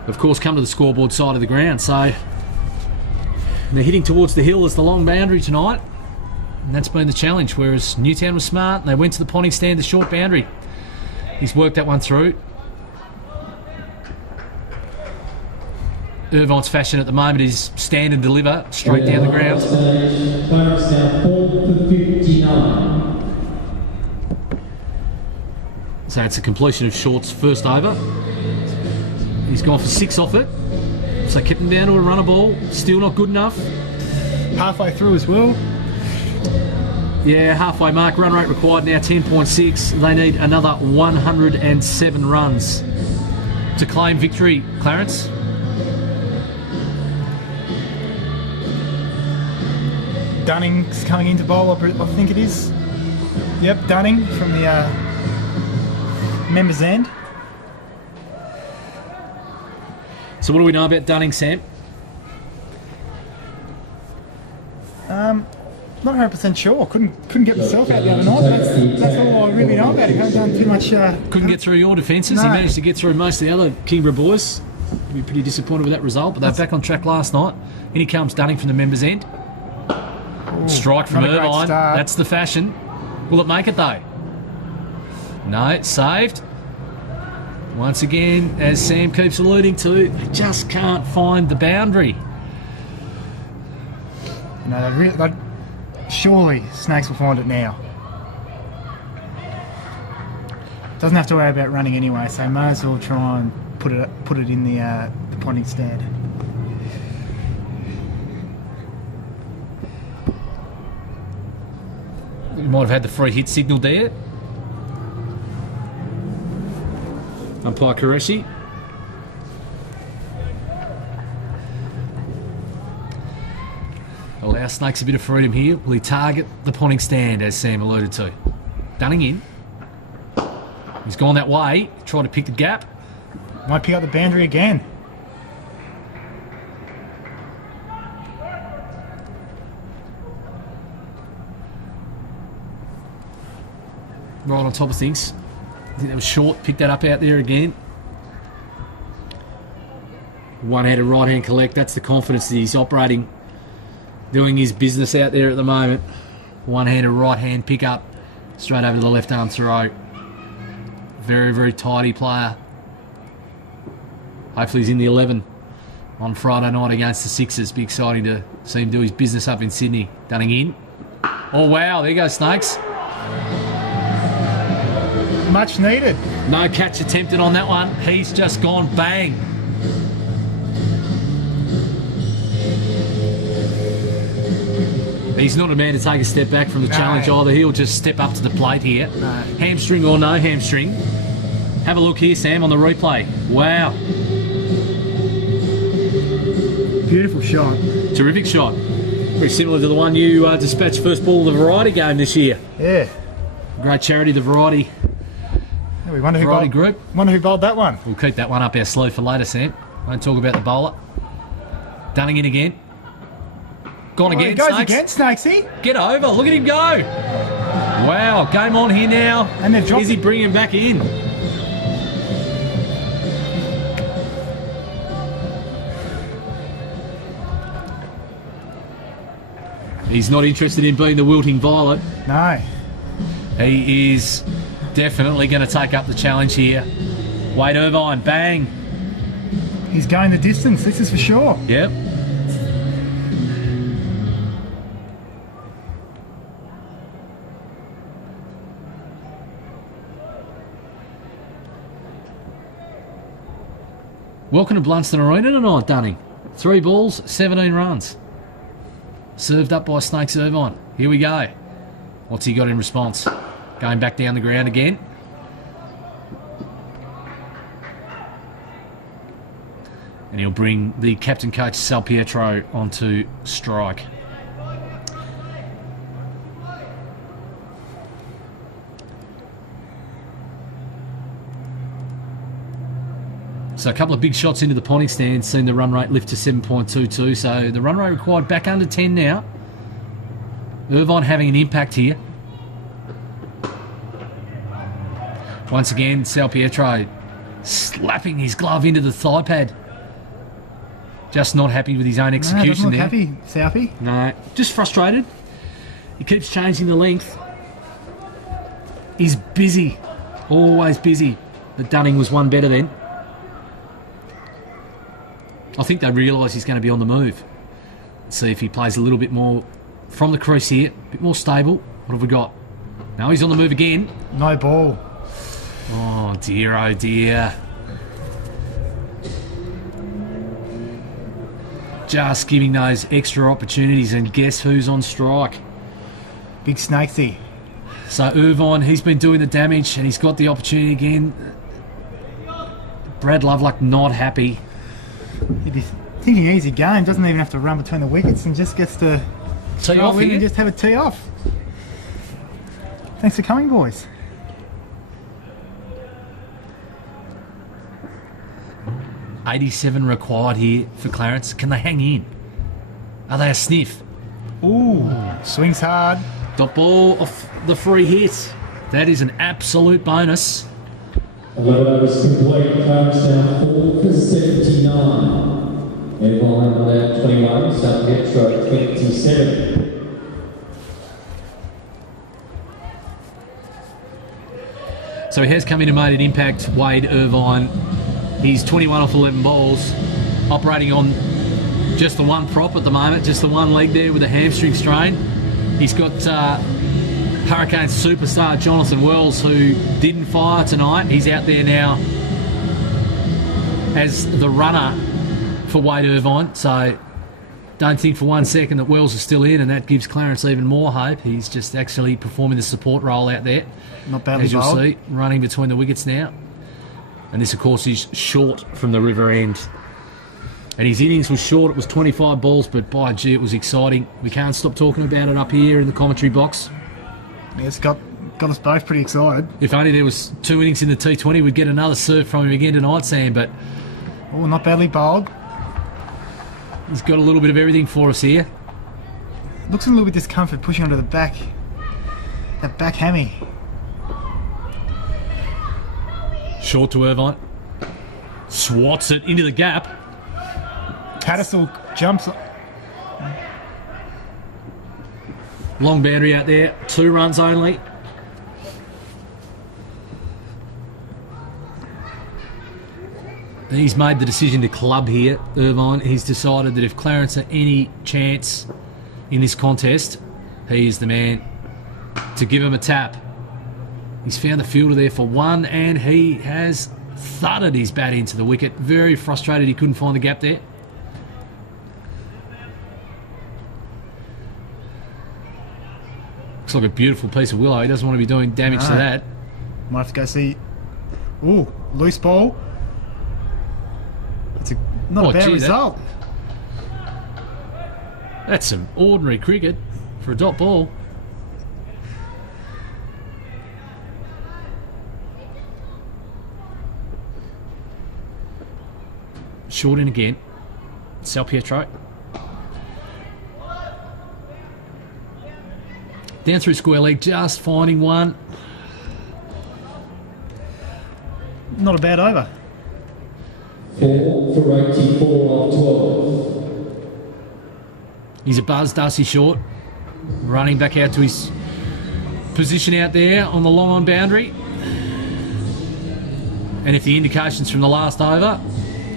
of course, come to the scoreboard side of the ground. So they're hitting towards the hill as the long boundary tonight. And that's been the challenge, whereas Newtown was smart. They went to the potting stand, the short boundary. He's worked that one through. Irvine's fashion at the moment is stand and deliver straight down the ground. Clarence now 4 for 59. So it's a completion of Short's first over. He's gone for 6 off it. So kept him down to a runner ball. Still not good enough. Halfway through as well. Yeah, halfway mark. Run rate required now 10.6. They need another 107 runs to claim victory, Clarence. Dunning's coming into bowl, I think it is. Yep, Dunning from the members' end. So what do we know about Dunning, Sam? Not 100% sure. Couldn't get myself out the other night. That's all I really know about him. Haven't done too much. Couldn't get through your defences. No. He managed to get through most of the other Kingborough boys. You'd be pretty disappointed with that result, but they're back on track last night. In he comes Dunning from the members' end. Ooh, Strike from not a great Irvine. start. That's the fashion. Will it make it though? No, saved. Once again, as Sam keeps alluding to, they just can't find the boundary. No, surely Snakes will find it now. Doesn't have to worry about running anyway, so may as well try and put it in the potting stand. You might have had the free hit signal there. Umpire Qureshi. Allow Snakes a bit of freedom here. Will he target the potting stand, as Sam alluded to? Dunning in. He's gone that way, trying to pick the gap. Might pick up the boundary again. Right on top of things. I think that was short, picked that up out there again. One-handed right-hand collect, that's the confidence that he's operating, doing his business out there at the moment. One-handed right-hand pick up, straight over to the left-arm throw. Very, very tidy player. Hopefully he's in the 11 on Friday night against the Sixers. Be exciting to see him do his business up in Sydney. Dunning in. Oh, wow, there goes Snakes. Much needed. No catch attempted on that one. He's just gone bang. He's not a man to take a step back from the challenge either. He'll just step up to the plate here. No. Hamstring or no hamstring. Have a look here, Sam, on the replay. Wow. Beautiful shot. Terrific shot. Very similar to the one you dispatched first ball of the Variety game this year. Yeah. Great charity, the Variety. We wonder who Variety bowled, group. Wonder who bowled that one. We'll keep that one up our sleeve for later, Sam. Won't talk about the bowler. Dunning in again. Gone again, He goes Snakes. again, Snakesy. Get over. Look at him go. Wow. Game on here now. And they're dropping. Is he bringing him back in? He's not interested in being the wilting violet. No. He is definitely going to take up the challenge here. Wade Irvine, bang. He's going the distance, this is for sure. Yep. Welcome to Blunston Arena tonight, Dunning. 3 balls, 17 runs. Served up by Snakes Irvine. Here we go. What's he got in response? Going back down the ground again. And he'll bring the captain coach Sal Pietro onto strike. So a couple of big shots into the potting stand, seen the run rate lift to 7.22. So the run rate required back under 10 now. Irvine having an impact here. Once again, Sal Pietro slapping his glove into the thigh pad. Just not happy with his own execution no, there. happy, Southie. No, just frustrated. He keeps changing the length. He's busy, always busy. But Dunning was one better then. I think they realise he's going to be on the move. Let's see if he plays a little bit more from the crease here, a bit more stable. What have we got? No, he's on the move again. No ball. Oh dear, oh dear. Just giving those extra opportunities, and guess who's on strike? Big Snakesy. So Irvine, he's been doing the damage and he's got the opportunity again. Brad Lovelock not happy. He'd be thinking easy game, doesn't even have to run between the wickets and just gets to Tee roll off in here. and just have a tee off. Thanks for coming, boys. $87 required here for Clarence. Can they hang in? Are they a sniff? Ooh, swings hard. Dot ball off the free hit. That is an absolute bonus. 11 overs complete. Clarence now 4 for 79. Irvine allowed 21. South Petro 27. So he has come in and made an impact, Wade Irvine. He's 21 off 11 balls, operating on just the one prop at the moment, just the one leg there with a hamstring strain. He's got Hurricane superstar Jonathan Wells, who didn't fire tonight. He's out there now as the runner for Wade Irvine. So don't think for 1 second that Wells is still in, and that gives Clarence even more hope. He's just actually performing the support role out there. Not badly as you'll bowled. see, running between the wickets now. And this, of course, is short from the river end. And his innings was short. It was 25 balls, but by gee, it was exciting. We can't stop talking about it up here in the commentary box. Yeah, it's got us both pretty excited. If only there was 2 innings in the T20, we'd get another serve from him again tonight, Sam. But Oh, not badly bowled. he's got a little bit of everything for us here. Looks a little bit discomfort pushing onto the back. That back hammy. Short to Irvine. Swats it into the gap. Patterson jumps. Long boundary out there. 2 runs only. And he's made the decision to club here, Irvine. He's decided that if Clarence had any chance in this contest, he is the man to give him a tap. He's found the fielder there for 1, and he has thudded his bat into the wicket. Very frustrated he couldn't find the gap there. Looks like a beautiful piece of willow. He doesn't want to be doing damage to No. that. Might have to go see. Ooh, loose ball. It's not a bad gee, result. That's some ordinary cricket for a dot ball. Short in again. Sal Pietro. Down through square leg, just finding one. Not a bad over. 4 for 84 off 12. He's a buzz, Darcy Short. Running back out to his position out there on the long on boundary. And if the indications from the last over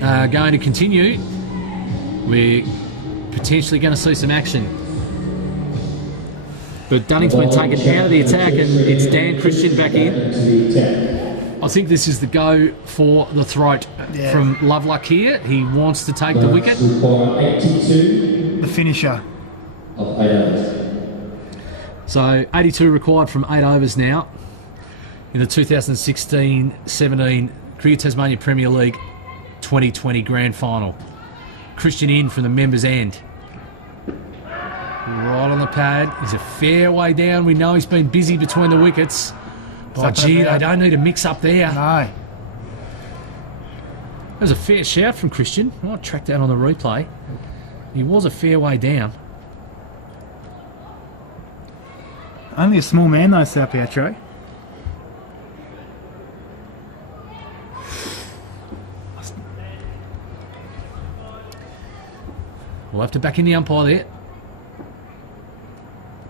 are going to continue, we're potentially going to see some action. But Dunning's been taken out of the attack, and it's Dan Christian back in. I think this is the go for the throat from Lovelock here. He wants to take the wicket. 82 The finisher. of 8 overs. So 82 required from 8 overs now in the 2016-17 Cricket Tasmania Premier League 2020 Grand Final. Christian in from the members' end. Right on the pad. He's a fair way down. We know he's been busy between the wickets. Oh, gee, they don't need a mix-up there. No. That was a fair shout from Christian. I might track that on the replay. He was a fair way down. Only a small man though, Sal Pietro. We'll have to back in the umpire there.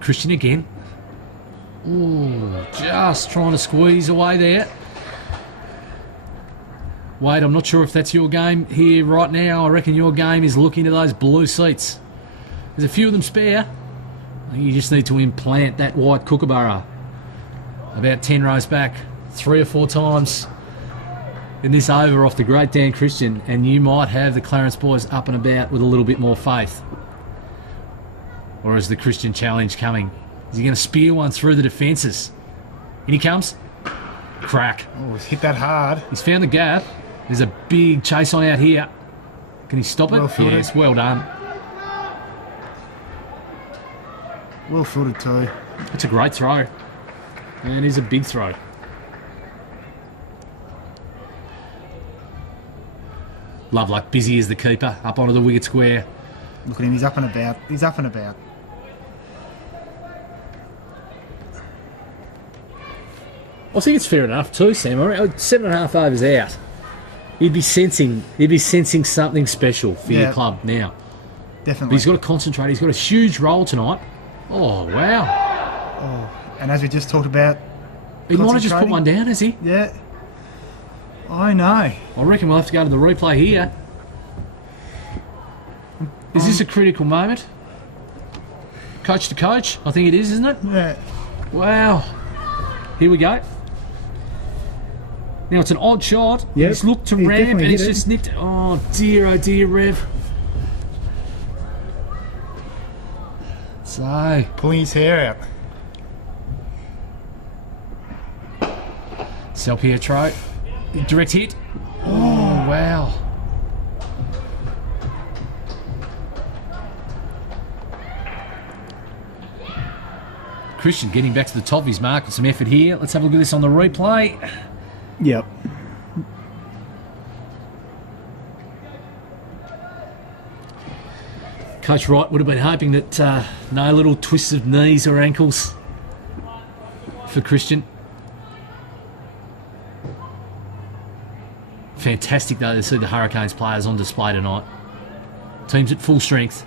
Christian again. Ooh, just trying to squeeze away there. Wade, I'm not sure if that's your game here right now. I reckon your game is looking to those blue seats. There's a few of them spare. I think you just need to implant that white kookaburra about 10 rows back 3 or 4 times in this over off the great Dan Christian, and you might have the Clarence boys up and about with a little bit more faith. Or is the Christian challenge coming? Is he going to spear one through the defences? In he comes. Crack. Oh, he's hit that hard. He's found the gap. There's a big chase on out here. Can he stop it? Well fielded. Yes, well done. Well footed too. It's a great throw. And it is a big throw. Lovelock, busy as the keeper, up onto the wicket square. Look at him, he's up and about. He's up and about. I think it's fair enough too, Sam. 7.5 overs out. He'd be sensing something special for your club now. Definitely. But he's got to concentrate. He's got a huge role tonight. Oh, wow. Oh, and as we just talked about, He might have just put one down, has he? Yeah. I know. I reckon we'll have to go to the replay here. Is this a critical moment? Coach to coach? I think it is, isn't it? Yeah. Wow. Here we go. Now it's an odd shot. Yep. He's looked to He Rev and definitely he's hit it. just nicked. Oh dear, Rev. So, Pulling his hair out. Sal Pietro. Direct hit. Oh, wow. Christian getting back to the top of his mark with some effort here. Let's have a look at this on the replay. Yep. Coach Wright would have been hoping that no little twists of knees or ankles for Christian. Fantastic though to see the Hurricanes players on display tonight. Teams at full strength.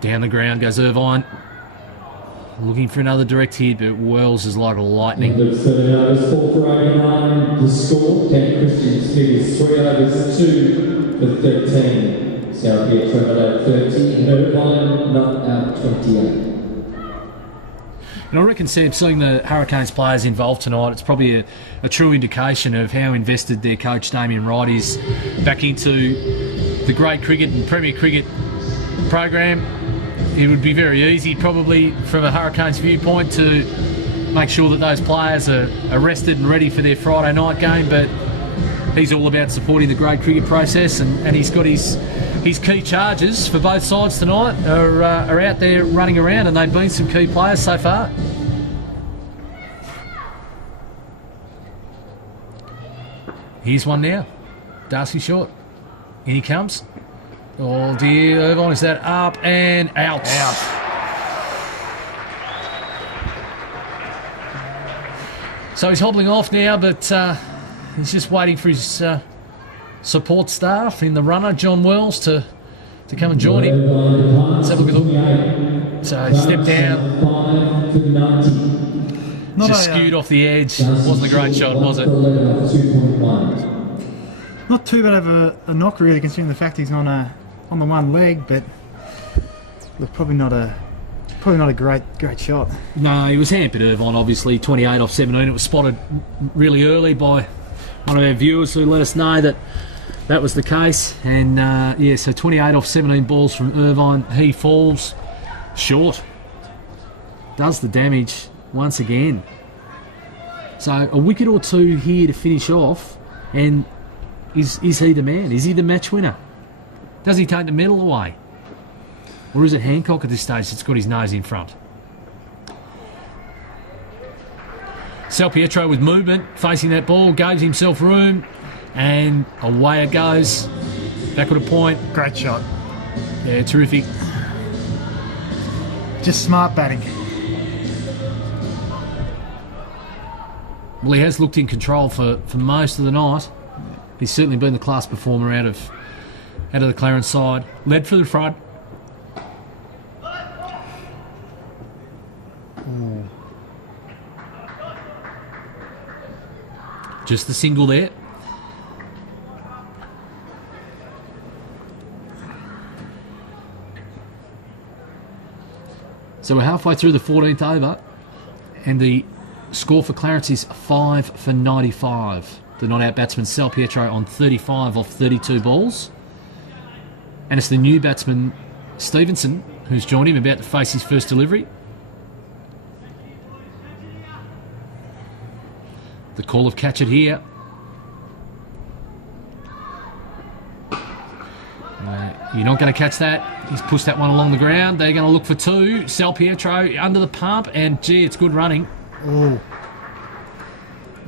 Down the ground goes Irvine. Looking for another direct hit, but Wells is like lightning. Number 7 overs, 4 for 89. The score, 10 Christian Spears, 3 overs, 2 for 13. South Pietro not out 30, and Irvine not out 28. And I reckon, Sam, seeing the Hurricanes players involved tonight, it's probably a true indication of how invested their coach Damien Wright is back into the great cricket and Premier Cricket program. It would be very easy, probably, from a Hurricanes viewpoint, to make sure that those players are rested and ready for their Friday night game, but he's all about supporting the great cricket process, and he's got his key charges for both sides tonight are out there running around, and they've been some key players so far. Here's one now. Darcy short. In he comes. Oh dear, Irvine, is that up and out? So he's hobbling off now, but he's just waiting for his support staff in the runner, John Wells, to come and join him. Let's have a look at them. So he stepped down. Just skewed off the edge. Wasn't a great shot, was it? Not too bad of a knock, really, considering the fact he's on the one leg, but look, probably not a great shot. No, he was hampered, Irvine, obviously. 28 off 17. It was spotted really early by one of our viewers who let us know that was the case. And yeah, so 28 off 17 balls from Irvine. He falls short. Does the damage once again. So a wicket or two here to finish off, and is he the man? Is he the match winner? Does he take the medal away? Or is it Hancock at this stage that's got his nose in front? Sal Pietro with movement, facing that ball, gave himself room, and away it goes. Backward a point. Great shot. Yeah, terrific. Just smart batting. Well, he has looked in control for most of the night. He's certainly been the class performer out of the Clarence side. Led for the front. Just the single there. So we're halfway through the 14th over, and the score for Clarence is 5 for 95. The not-out batsman Sal Pietro on 35 off 32 balls. And it's the new batsman Stevenson who's joined him, about to face his first delivery. The call of catch it here. You're not going to catch that. He's pushed that one along the ground. They're going to look for two. Sal Pietro under the pump, and gee, it's good running. Oh.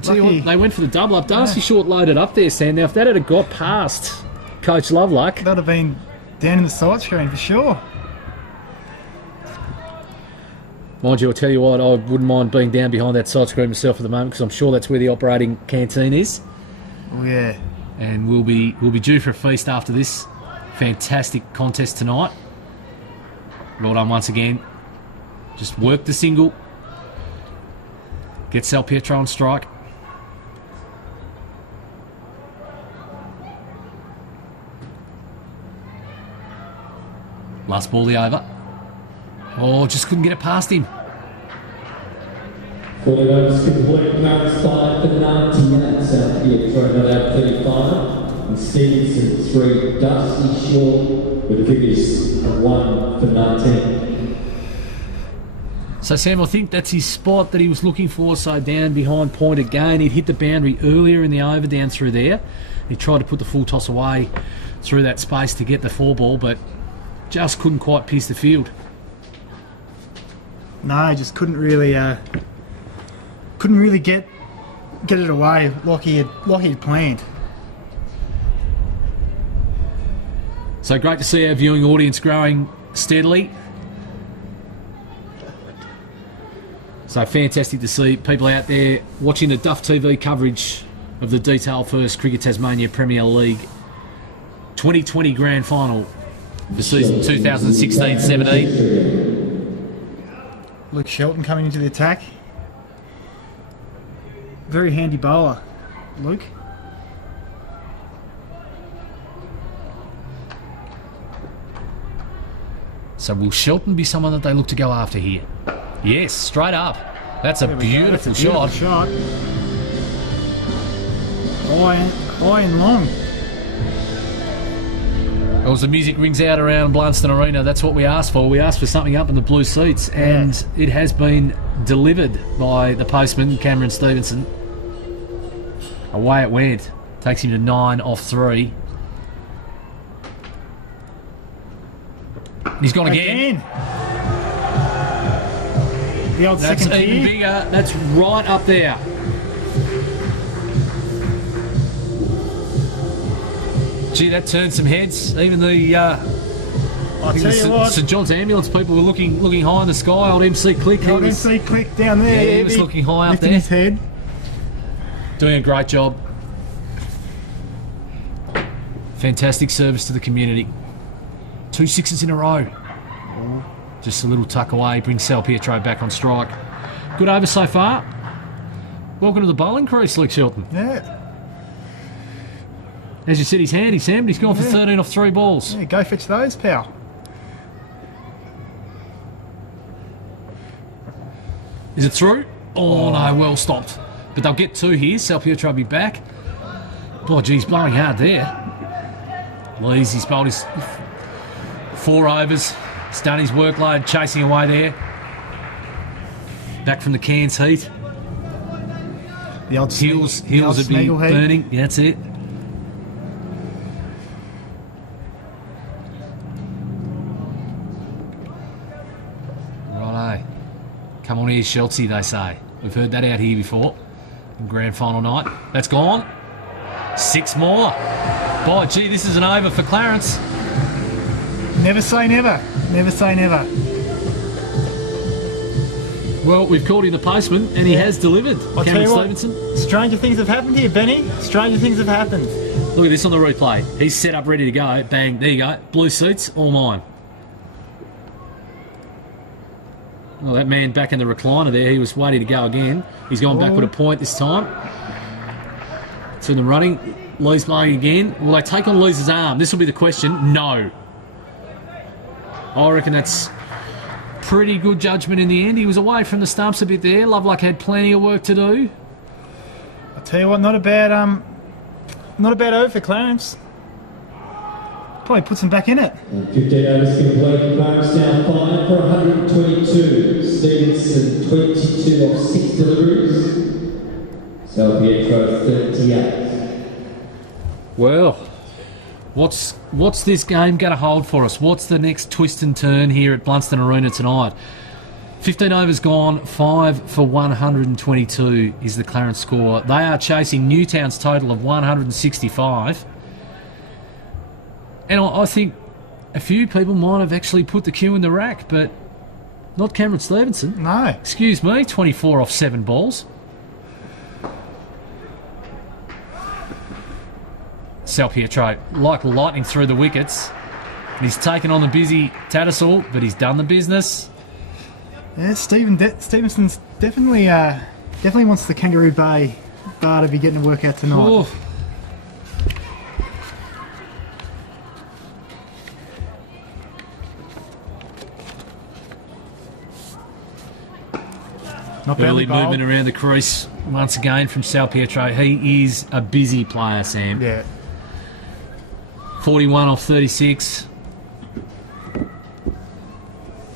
See what, they went for the double up. Darcy Short loaded up there, Sam. Now, if that had got past Coach Loveluck, that'd have been down in the side screen for sure. Mind you, I'll tell you what, I wouldn't mind being down behind that side screen myself at the moment because I'm sure that's where the operating canteen is. Oh, yeah. And we'll be due for a feast after this fantastic contest tonight. Well done once again. Just work the single. Get Sal Pietro on strike. Last ball the over. Oh, just couldn't get it past him. 40 overs complete. Clarence 5 for 98. Sal Pietro not out 35. And Stevenson 3. Dusty Short with figures of 1 for 19. So Sam, I think that's his spot that he was looking for. So down behind point again. He'd hit the boundary earlier in the over down through there. He tried to put the full toss away through that space to get the 4 ball, but just couldn't quite pierce the field. No, just couldn't really get it away like he had planned. So great to see our viewing audience growing steadily. So fantastic to see people out there watching the Duff TV coverage of the Detail First Cricket Tasmania Premier League 2020 Grand Final for season 2016-17. Luke Shelton coming into the attack. Very handy bowler, Luke. So will Shelton be someone that they look to go after here? Yes, straight up. That's a beautiful shot. High and long. Well, as the music rings out around Blunston Arena, that's what we asked for. We asked for something up in the blue seats, and it has been delivered by the postman, Cameron Stevenson. Away it went. Takes him to 9 off 3. He's gone again. The old That's second even tier. bigger. That's right up there. Gee, that turned some heads. Even the I'll tell you what. St John's ambulance people were looking high in the sky. Old MC Click. Old MC Click down there. Yeah, he was looking high up lifting there. his head. Doing a great job. Fantastic service to the community. 2 sixes in a row. Just a little tuck away. Brings Sal Pietro back on strike. Good over so far. Welcome to the bowling crease, Luke Shelton. Yeah. As you said, he's handy, Sam, but he's gone for 13 off 3 balls. Yeah, go fetch those, pal. Is it through? Oh, no, well stopped. But they'll get 2 here. Sal Pietro will be back. Oh, geez, blowing hard there. Lees, he's bowled his 4 overs. He's done his workload, chasing away there. Back from the Cairns heat. The old Heels would be burning. Yeah, that's it. Righto. Come on here, Sheltsy, they say. We've heard that out here before. In grand final night. That's gone. 6 more. Boy, gee, this is an over for Clarence. Never say never. Never say never. Well, we've called him the postman, and he has delivered. Cameron Stevenson. Stranger things have happened here, Benny. Stranger things have happened. Look at this on the replay. He's set up, ready to go. Bang, there you go. Blue seats, all mine. Well, that man back in the recliner there, he was waiting to go again. He's gone back with a point this time. It's in the running. Lee's blowing again. Will they take on Lee's arm? This will be the question. No. I reckon that's pretty good judgment in the end. He was away from the stumps a bit there. Loveluck had plenty of work to do. I'll tell you what, not a bad over for Clarence. Probably puts him back in it. 15 overs complete. Clarence now 5 for 122. Stevenson 22 off 6 deliveries. Sal Pietro 38. Well, what's this game going to hold for us? What's the next twist and turn here at Blunston Arena tonight? 15 overs gone, 5 for 122 is the Clarence score. They are chasing Newtown's total of 165. And I think a few people might have actually put the cue in the rack, but not Cameron Stevenson. No. Excuse me, 24 off 7 balls. Sal Pietro, like lightning through the wickets. He's taken on the busy Tattersall, but he's done the business. Yeah, Stevenson's definitely wants the Kangaroo Bay bar to be getting to work out tonight. Ooh. Not Early badly bowled. movement around the crease once again from Sal Pietro. He is a busy player, Sam. Yeah. 41 off 36.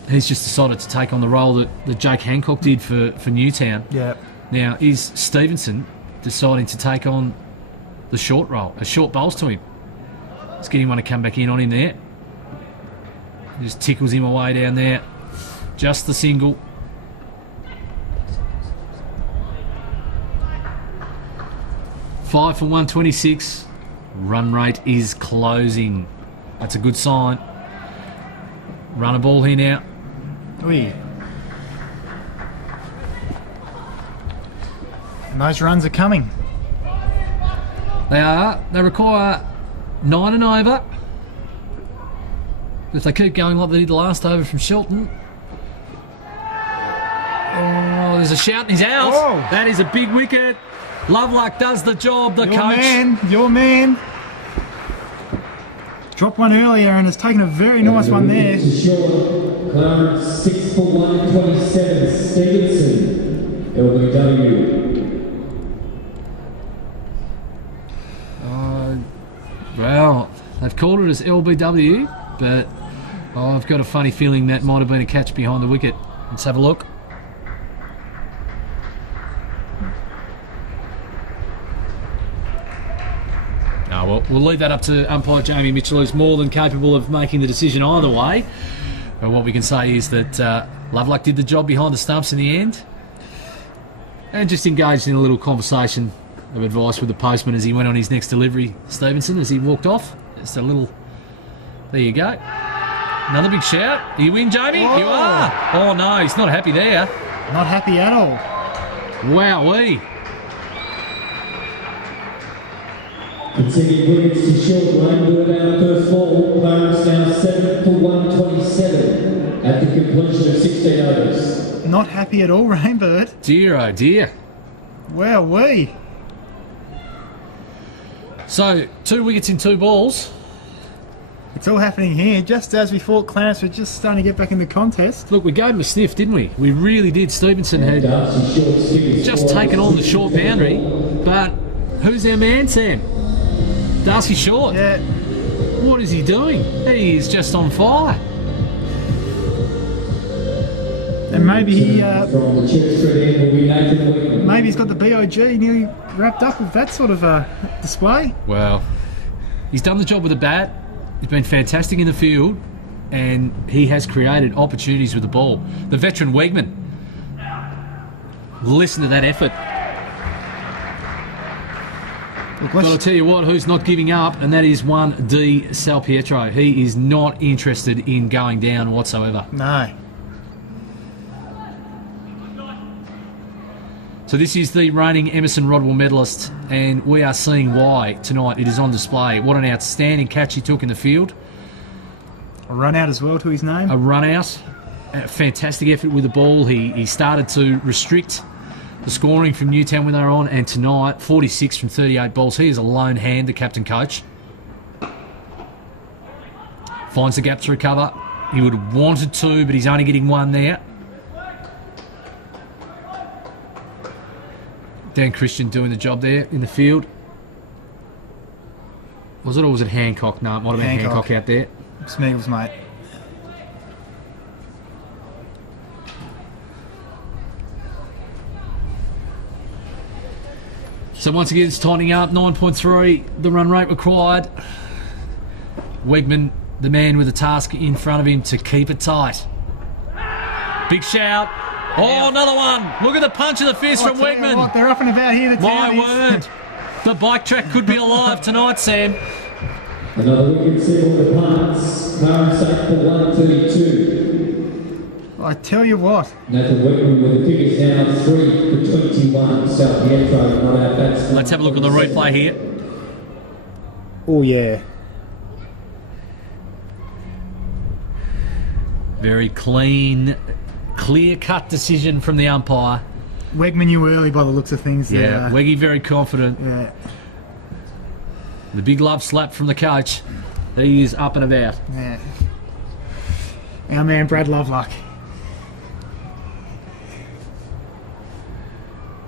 He's just decided to take on the role that Jake Hancock did for Newtown. Yeah. Now, is Stevenson deciding to take on the short role? A short bowls to him. Let's get him one to come back in on him there. Just tickles him away down there. Just the single. Five for 126. Run rate is closing. That's a good sign. Run a ball here now. Oi. And those runs are coming. They are. They require 9 and over. If they keep going like they did the last over from Shelton. Oh, there's a shout and he's out. Whoa. That is a big wicket. Loveluck does the job, the coach. Your man. Dropped one earlier and has taken a very nice one there. Short, Clarence 6 for 127. Stevenson, LBW. Well, they've called it as LBW, but I've got a funny feeling that might have been a catch behind the wicket. Let's have a look. Oh, well, we'll leave that up to umpire Jamie Mitchell, who's more than capable of making the decision either way. But what we can say is that Loveluck did the job behind the stumps in the end and just engaged in a little conversation of advice with the postman as he went on his next delivery, Stevenson, as he walked off. Just a little... There you go. Another big shout. Are you in, Jamie? Whoa. You are. Oh, no, he's not happy there. Not happy at all. Wowee. Continuing wickets to short lane, do it down the first ball. Clarence now 7 for 127 at the completion of 16 overs. Not happy at all, Rainbird. Dear, oh dear. Wowee. So, 2 wickets in 2 balls. It's all happening here just as we thought Clarence were just starting to get back in the contest. Look, we gave him a sniff, didn't we? We really did. Stevenson had just taken on the short boundary. But who's our man, Sam? Darcy Short. Yeah. What is he doing? He is just on fire. And maybe he, From the chip straight in will be Nathan Wickman. maybe he's got the BOG nearly wrapped up with that sort of display. Well, he's done the job with the bat. He's been fantastic in the field, and he has created opportunities with the ball. The veteran Wegman. Listen to that effort. Look, But I'll tell you what, who's not giving up, and that is 1D Sal Pietro. He is not interested in going down whatsoever. No. So this is the reigning Emerson Rodwell medalist, and we are seeing why tonight. It is on display. What an outstanding catch he took in the field. A run out as well to his name. A run out. A fantastic effort with the ball. He started to restrict the scoring from Newtown when they were on, and tonight, 46 from 38 balls. He is a lone hand, the captain coach. Finds the gap through cover. He would have wanted to, but he's only getting one there. Dan Christian doing the job there in the field. Was it, or was it Hancock? No, it might have been Hancock out there. Smeagol's mate. So once again, it's tightening up. 9.3, the run rate required. Wegman, the man with the task in front of him to keep it tight. Big shout. Oh, another one. Look at the punch of the fist from Wegman. What, they're up and about here. The My Townies. word. The bike track could be alive tonight, Sam. Another wicket seal for the punts. Clarence up for 132. I tell you what. Nathan Whitman with the figures now 3 for 21. South Pietro, not our batsman. Let's have a look at the replay here. Oh, yeah. Very clean, clear-cut decision from the umpire. Wegman knew early by the looks of things. Yeah, Weggy very confident. Yeah. The big love slap from the coach. He is up and about. Yeah. Our man, Brad Lovelock.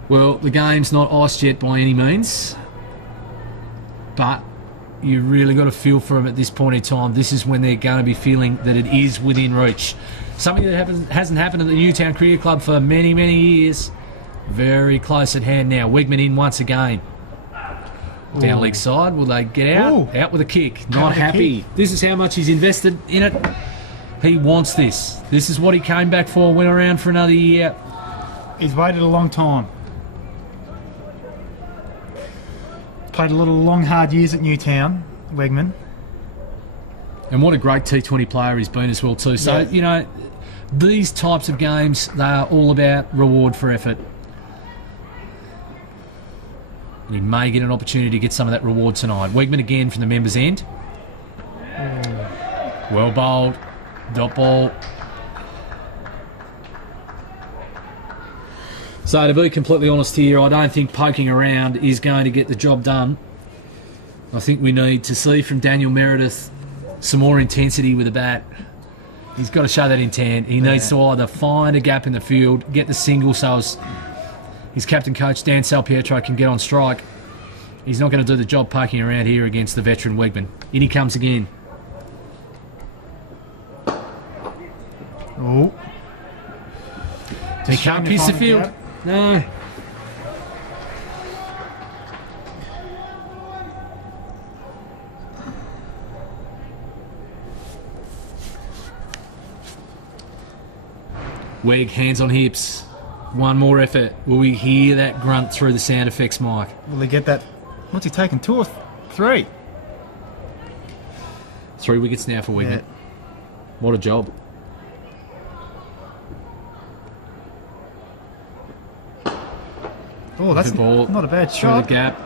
Well, the game's not iced yet by any means, but you really got to feel for them at this point in time. This is when they're going to be feeling that it is within reach. Something that hasn't happened at the Newtown Cricket Club for many, many years. Very close at hand now. Wegman in once again. Down leg side. Will they get out? Ooh. Out with a kick. Out Not with a happy. kick. This is how much he's invested in it. He wants this. This is what he came back for. Went around for another year. He's waited a long time. Played a lot of long, hard years at Newtown, Wegman. And what a great T20 player he's been as well too. So, Yeah. you know, these types of games, they are all about reward for effort. And he may get an opportunity to get some of that reward tonight. Wegman again from the members' end. Well bowled. Dot ball. So to be completely honest here, I don't think poking around is going to get the job done. I think we need to see from Daniel Meredith some more intensity with the bat. He's got to show that intent. He needs to either find a gap in the field, get the single so his captain coach Dan Salpietro can get on strike. He's not going to do the job poking around here against the veteran Wegman. In he comes again. Oh. He can't piss the field. No. Weg, hands on hips. One more effort. Will we hear that grunt through the sound effects mic? Will he get that? What's he taking? 2 or 3? 3 wickets now for Wegman. Yeah. What a job. Oh, that's Good ball. not a bad Through shot. the gap.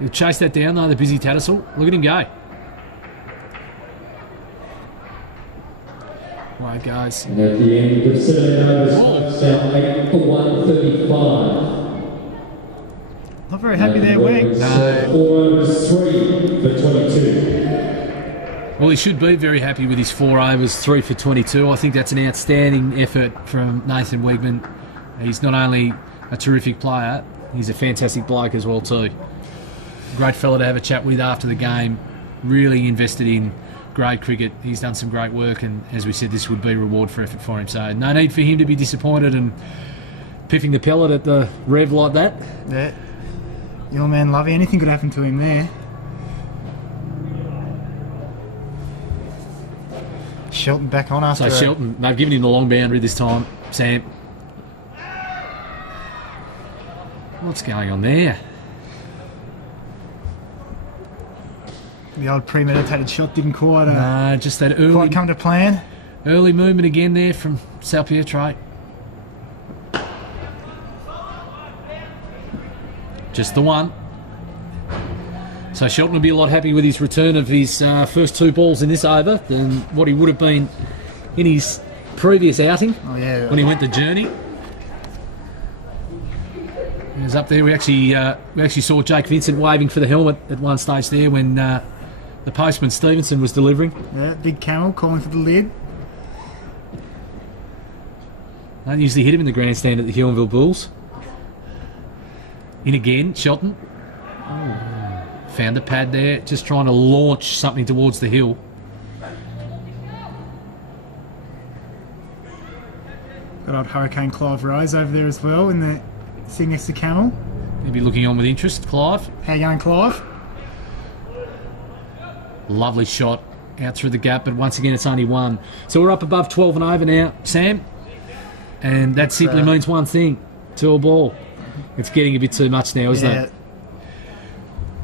He'll chase that down though, the busy Tattersall. Look at him go. Away it goes. And at the end of 7 overs, South 8 for 135. Not very happy there, Weg. No. 4 overs, 3 for 22. Well, he should be very happy with his 4 overs, 3 for 22. I think that's an outstanding effort from Nathan Wegman. He's not only a terrific player, he's a fantastic bloke as well too. Great fella to have a chat with after the game. Really invested in grade cricket. He's done some great work, and as we said, this would be reward for effort for him. So no need for him to be disappointed and piffing the pellet at the rev like that. Yeah. Your man, Lovey. Anything could happen to him there. Shelton back on after. So Shelton, they've given him the long boundary this time. Sam. What's going on there? The old premeditated shot didn't quite, Just that quite come to plan. early movement again there from Salpietro. Just the one. So Shelton will be a lot happy with his return of his first 2 balls in this over than what he would have been in his previous outing Oh yeah. when he went the journey. He was up there. We actually saw Jake Vincent waving for the helmet at one stage there when the postman Stevenson was delivering. Yeah, big camel calling for the lid. Don't usually hit him in the grandstand at the Huonville Bulls. In again, Shelton. Found the pad there, just trying to launch something towards the hill. Got old Hurricane Clive Rose over there as well in the sitting next to Camel. He'll be looking on with interest. Clive. How you going, Clive? Lovely shot out through the gap, but once again it's only one. So we're up above 12 and over now, Sam. And that simply means one thing. 2 a ball. It's getting a bit too much now, isn't it?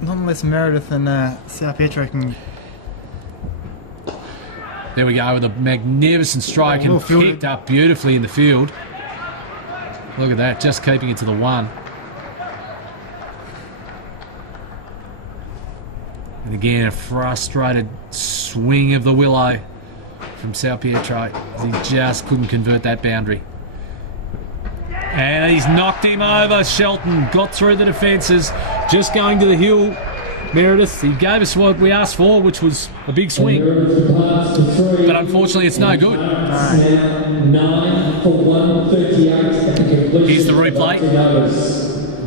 Not unless Meredith and Sao Pietro can... There we go with a magnificent strike and picked up beautifully in the field. Look at that, just keeping it to the one. And again, a frustrated swing of the willow from Sao Pietro. He just couldn't convert that boundary. And he's knocked him over. Shelton got through the defences, just going to the hill. Meredith, he gave us what we asked for, which was a big swing. But unfortunately, it's no good. Here's the replay.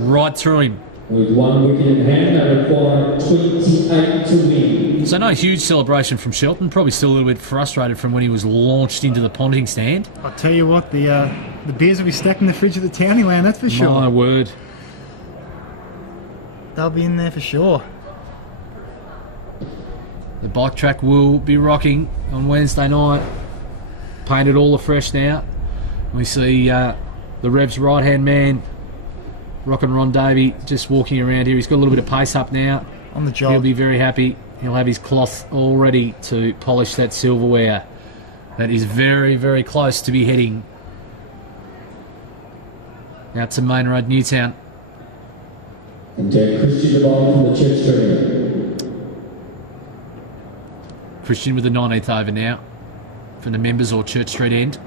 Right through him. With 1 wicket in hand, they require 28 to win. So no huge celebration from Shelton. Probably still a little bit frustrated from when he was launched into the ponting stand. I'll tell you what, the beers will be stacked in the fridge at the Townie Land, that's for sure. My word. They'll be in there for sure. The bike track will be rocking on Wednesday night. Painted all afresh now. We see the Revs right-hand man, Rockin' Ron Davey, just walking around here. He's got a little bit of pace up now. On the job. He'll be very happy. He'll have his cloth all ready to polish that silverware. That is very, very close to be heading out to Main Road, Newtown. And Christian the ball from the Church Street. Christian with the 19th over now from the members or Church Street end.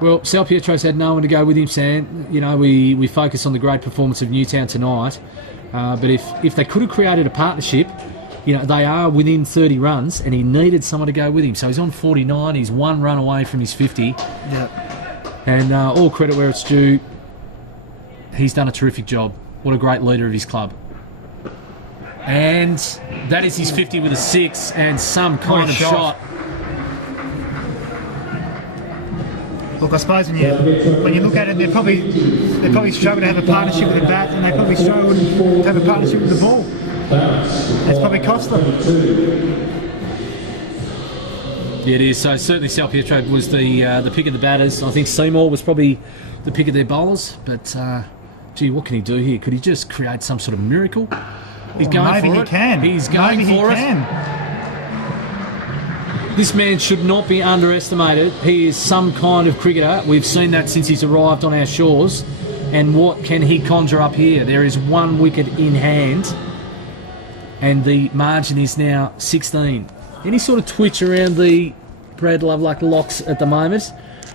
Well, Sao Pietro's had no one to go with him, Sam. You know, we focus on the great performance of Newtown tonight. But if they could have created a partnership, you know, they are within 30 runs and he needed someone to go with him. So he's on 49. He's 1 run away from his 50. Yep. And all credit where it's due. He's done a terrific job. What a great leader of his club. And that is his 50 with a 6 and some kind of shot. Look, I suppose when you look at it, they probably struggle to have a partnership with the bat, and they probably struggle to have a partnership with the ball. That's probably cost them. Yeah, it is. So certainly Sao Pietro was the pick of the batters. I think Seymour was probably the pick of their bowlers. But gee, what can he do here? Could he just create some sort of miracle? He's going for it. He's going for it. This man should not be underestimated. He is some kind of cricketer. We've seen that since he's arrived on our shores. And what can he conjure up here? There is 1 wicket in hand. And the margin is now 16. Any sort of twitch around the Brad Lovelock locks at the moment?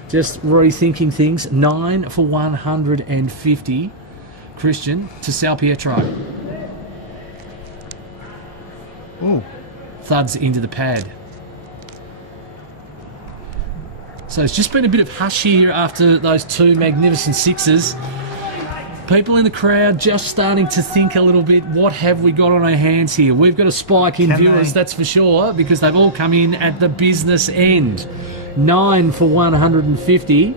Just rethinking things. 9 for 150. Christian to Sao Pietro. Ooh. Thuds into the pad. So it's just been a bit of hush here after those 2 magnificent sixes. People in the crowd just starting to think a little bit, what have we got on our hands here? We've got a spike in viewers, that's for sure, because they've all come in at the business end. 9 for 150.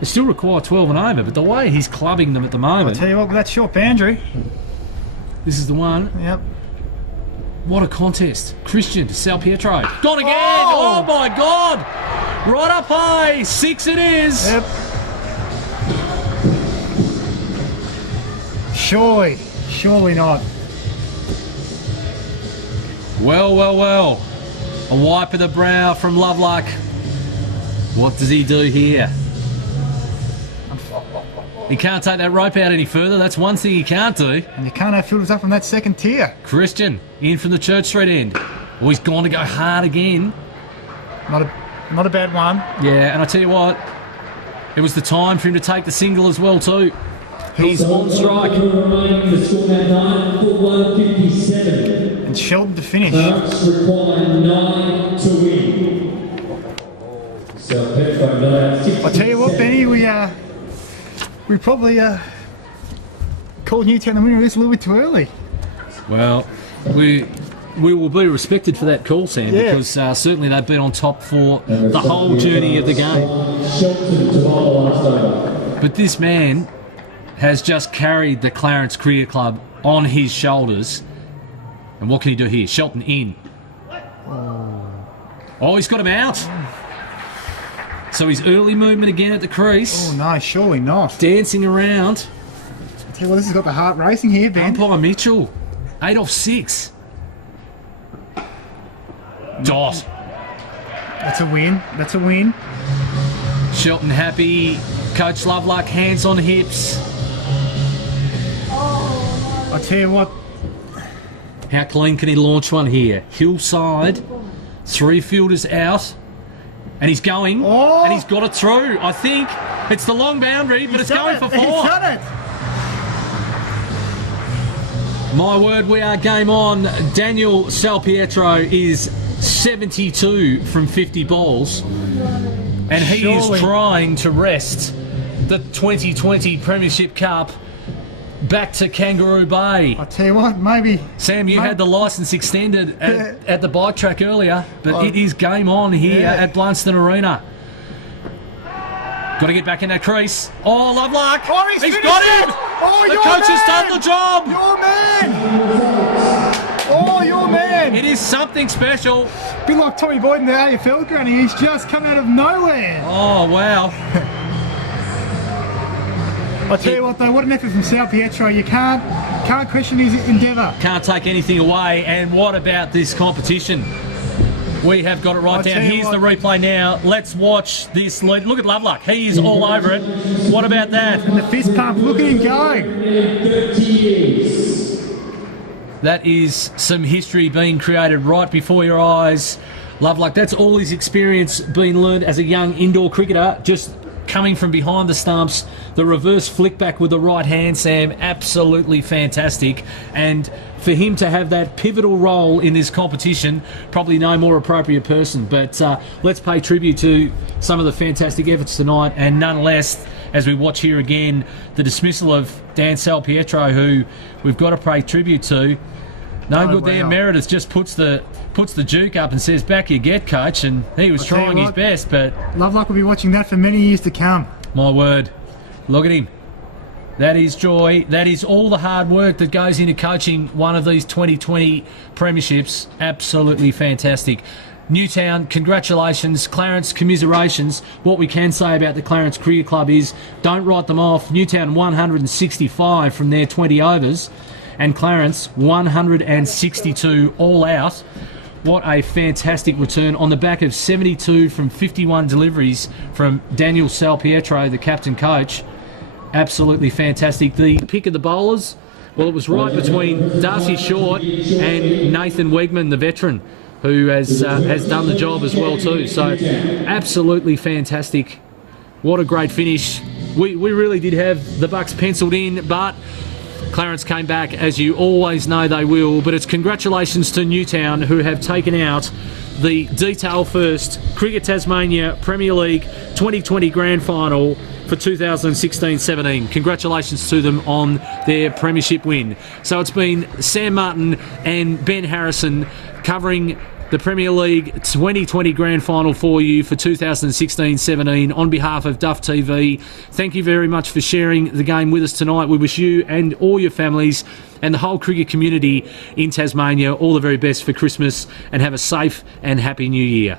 They still require 12 and over, but the way he's clubbing them at the moment... I'll tell you what, with that short boundary... This is the one. Yep. What a contest. Christian to Sao Pietro. Gone again! Oh my God! Right up high. 6 it is. Yep. Surely not. Well. A wipe of the brow from Lovelock. What does he do here? He can't take that rope out any further. That's one thing he can't do. And you can't have fielders up from that second tier. Christian in from the Church Street end. Oh, he's gone to go hard again. Not a bad one. Yeah, and I tell you what, it was the time for him to take the single as well too. He's on strike. And Shelton to finish. Require 9 to win. So Petro, I tell you what, Benny, we probably called Newtown the winner of this a little bit too early. Well, we we will be respected for that call, Sam, Yeah. because certainly they've been on top for the whole journey of the game. But this man has just carried the Clarence Cricket Club on his shoulders. And what can he do here? Shelton in. Oh, he's got him out. So his early movement again at the crease. Oh no, surely not. Dancing around. I tell you what, this has got the heart racing here, Ben. Umpire Mitchell. 8 off 6. Dot. That's a win. That's a win. Shelton happy. Coach Loveluck, hands on hips. I tell you what. How clean can he launch one here? Hillside. 3 fielders out. And he's going. Oh. And he's got it through. I think it's the long boundary, but it's going for 4. He's done it. My word, we are game on. Daniel Salpietro is 72 from 50 balls. And he Surely. is trying to wrest the 2020 Premiership Cup back to Kangaroo Bay. I tell you what, maybe. Sam, you had the licence extended at the bike track earlier, but Oh. it is game on here Yeah. at Blunston Arena. Got to get back in that crease. Oh, Loveluck! Oh, he's got finished him! it! Oh, the your coach has man! done the job! Your man! Oh, your man! It is something special. A bit like Tommy Boyd in the AFL granny. He's just come out of nowhere. Oh, wow. I tell you what, though, what an effort from Sal Pietro. You can't question his endeavour. Can't take anything away. And what about this competition? We have got it right down. Here's the replay now. Let's watch this lead. Look at Loveluck. He is all over it. What about that? And the fist pump. Look at him go. That is some history being created right before your eyes. Loveluck, that's all his experience being learned as a young indoor cricketer, just coming from behind the stumps, the reverse flick back with the right hand, Sam, absolutely fantastic. And for him to have that pivotal role in this competition, probably no more appropriate person. But let's pay tribute to some of the fantastic efforts tonight, and none less, as we watch here again, the dismissal of Dan Salpietro, who we've got to pay tribute to. No good there. Meredith just puts the juke up and says, back you get, coach. And he was trying his best, but Loveluck will be watching that for many years to come. my word, look at him. That is joy. That is all the hard work that goes into coaching one of these 2020 premierships. Absolutely fantastic. Newtown, congratulations. Clarence, commiserations. What we can say about the Clarence Cricket Club is don't write them off. Newtown 165 from their 20 overs. And Clarence 162 all out. What a fantastic return on the back of 72 from 51 deliveries from Daniel Salpietro, the captain coach. Absolutely fantastic. The pick of the bowlers, well, it was right between Darcy Short and Nathan Wegman, the veteran, who has done the job as well too. So absolutely fantastic. What a great finish. We really did have the Bucks penciled in, but Clarence came back, as you always know they will. But it's congratulations to Newtown, who have taken out the detail first Cricket Tasmania Premier League 2020 Grand Final for 2016-17. Congratulations to them on their premiership win. So it's been Sam Martin and Ben Harrison covering the Premier League 2020 Grand Final for you for 2016-17 on behalf of Duff TV. Thank you very much for sharing the game with us tonight. We wish you and all your families and the whole cricket community in Tasmania all the very best for Christmas, and have a safe and happy New Year.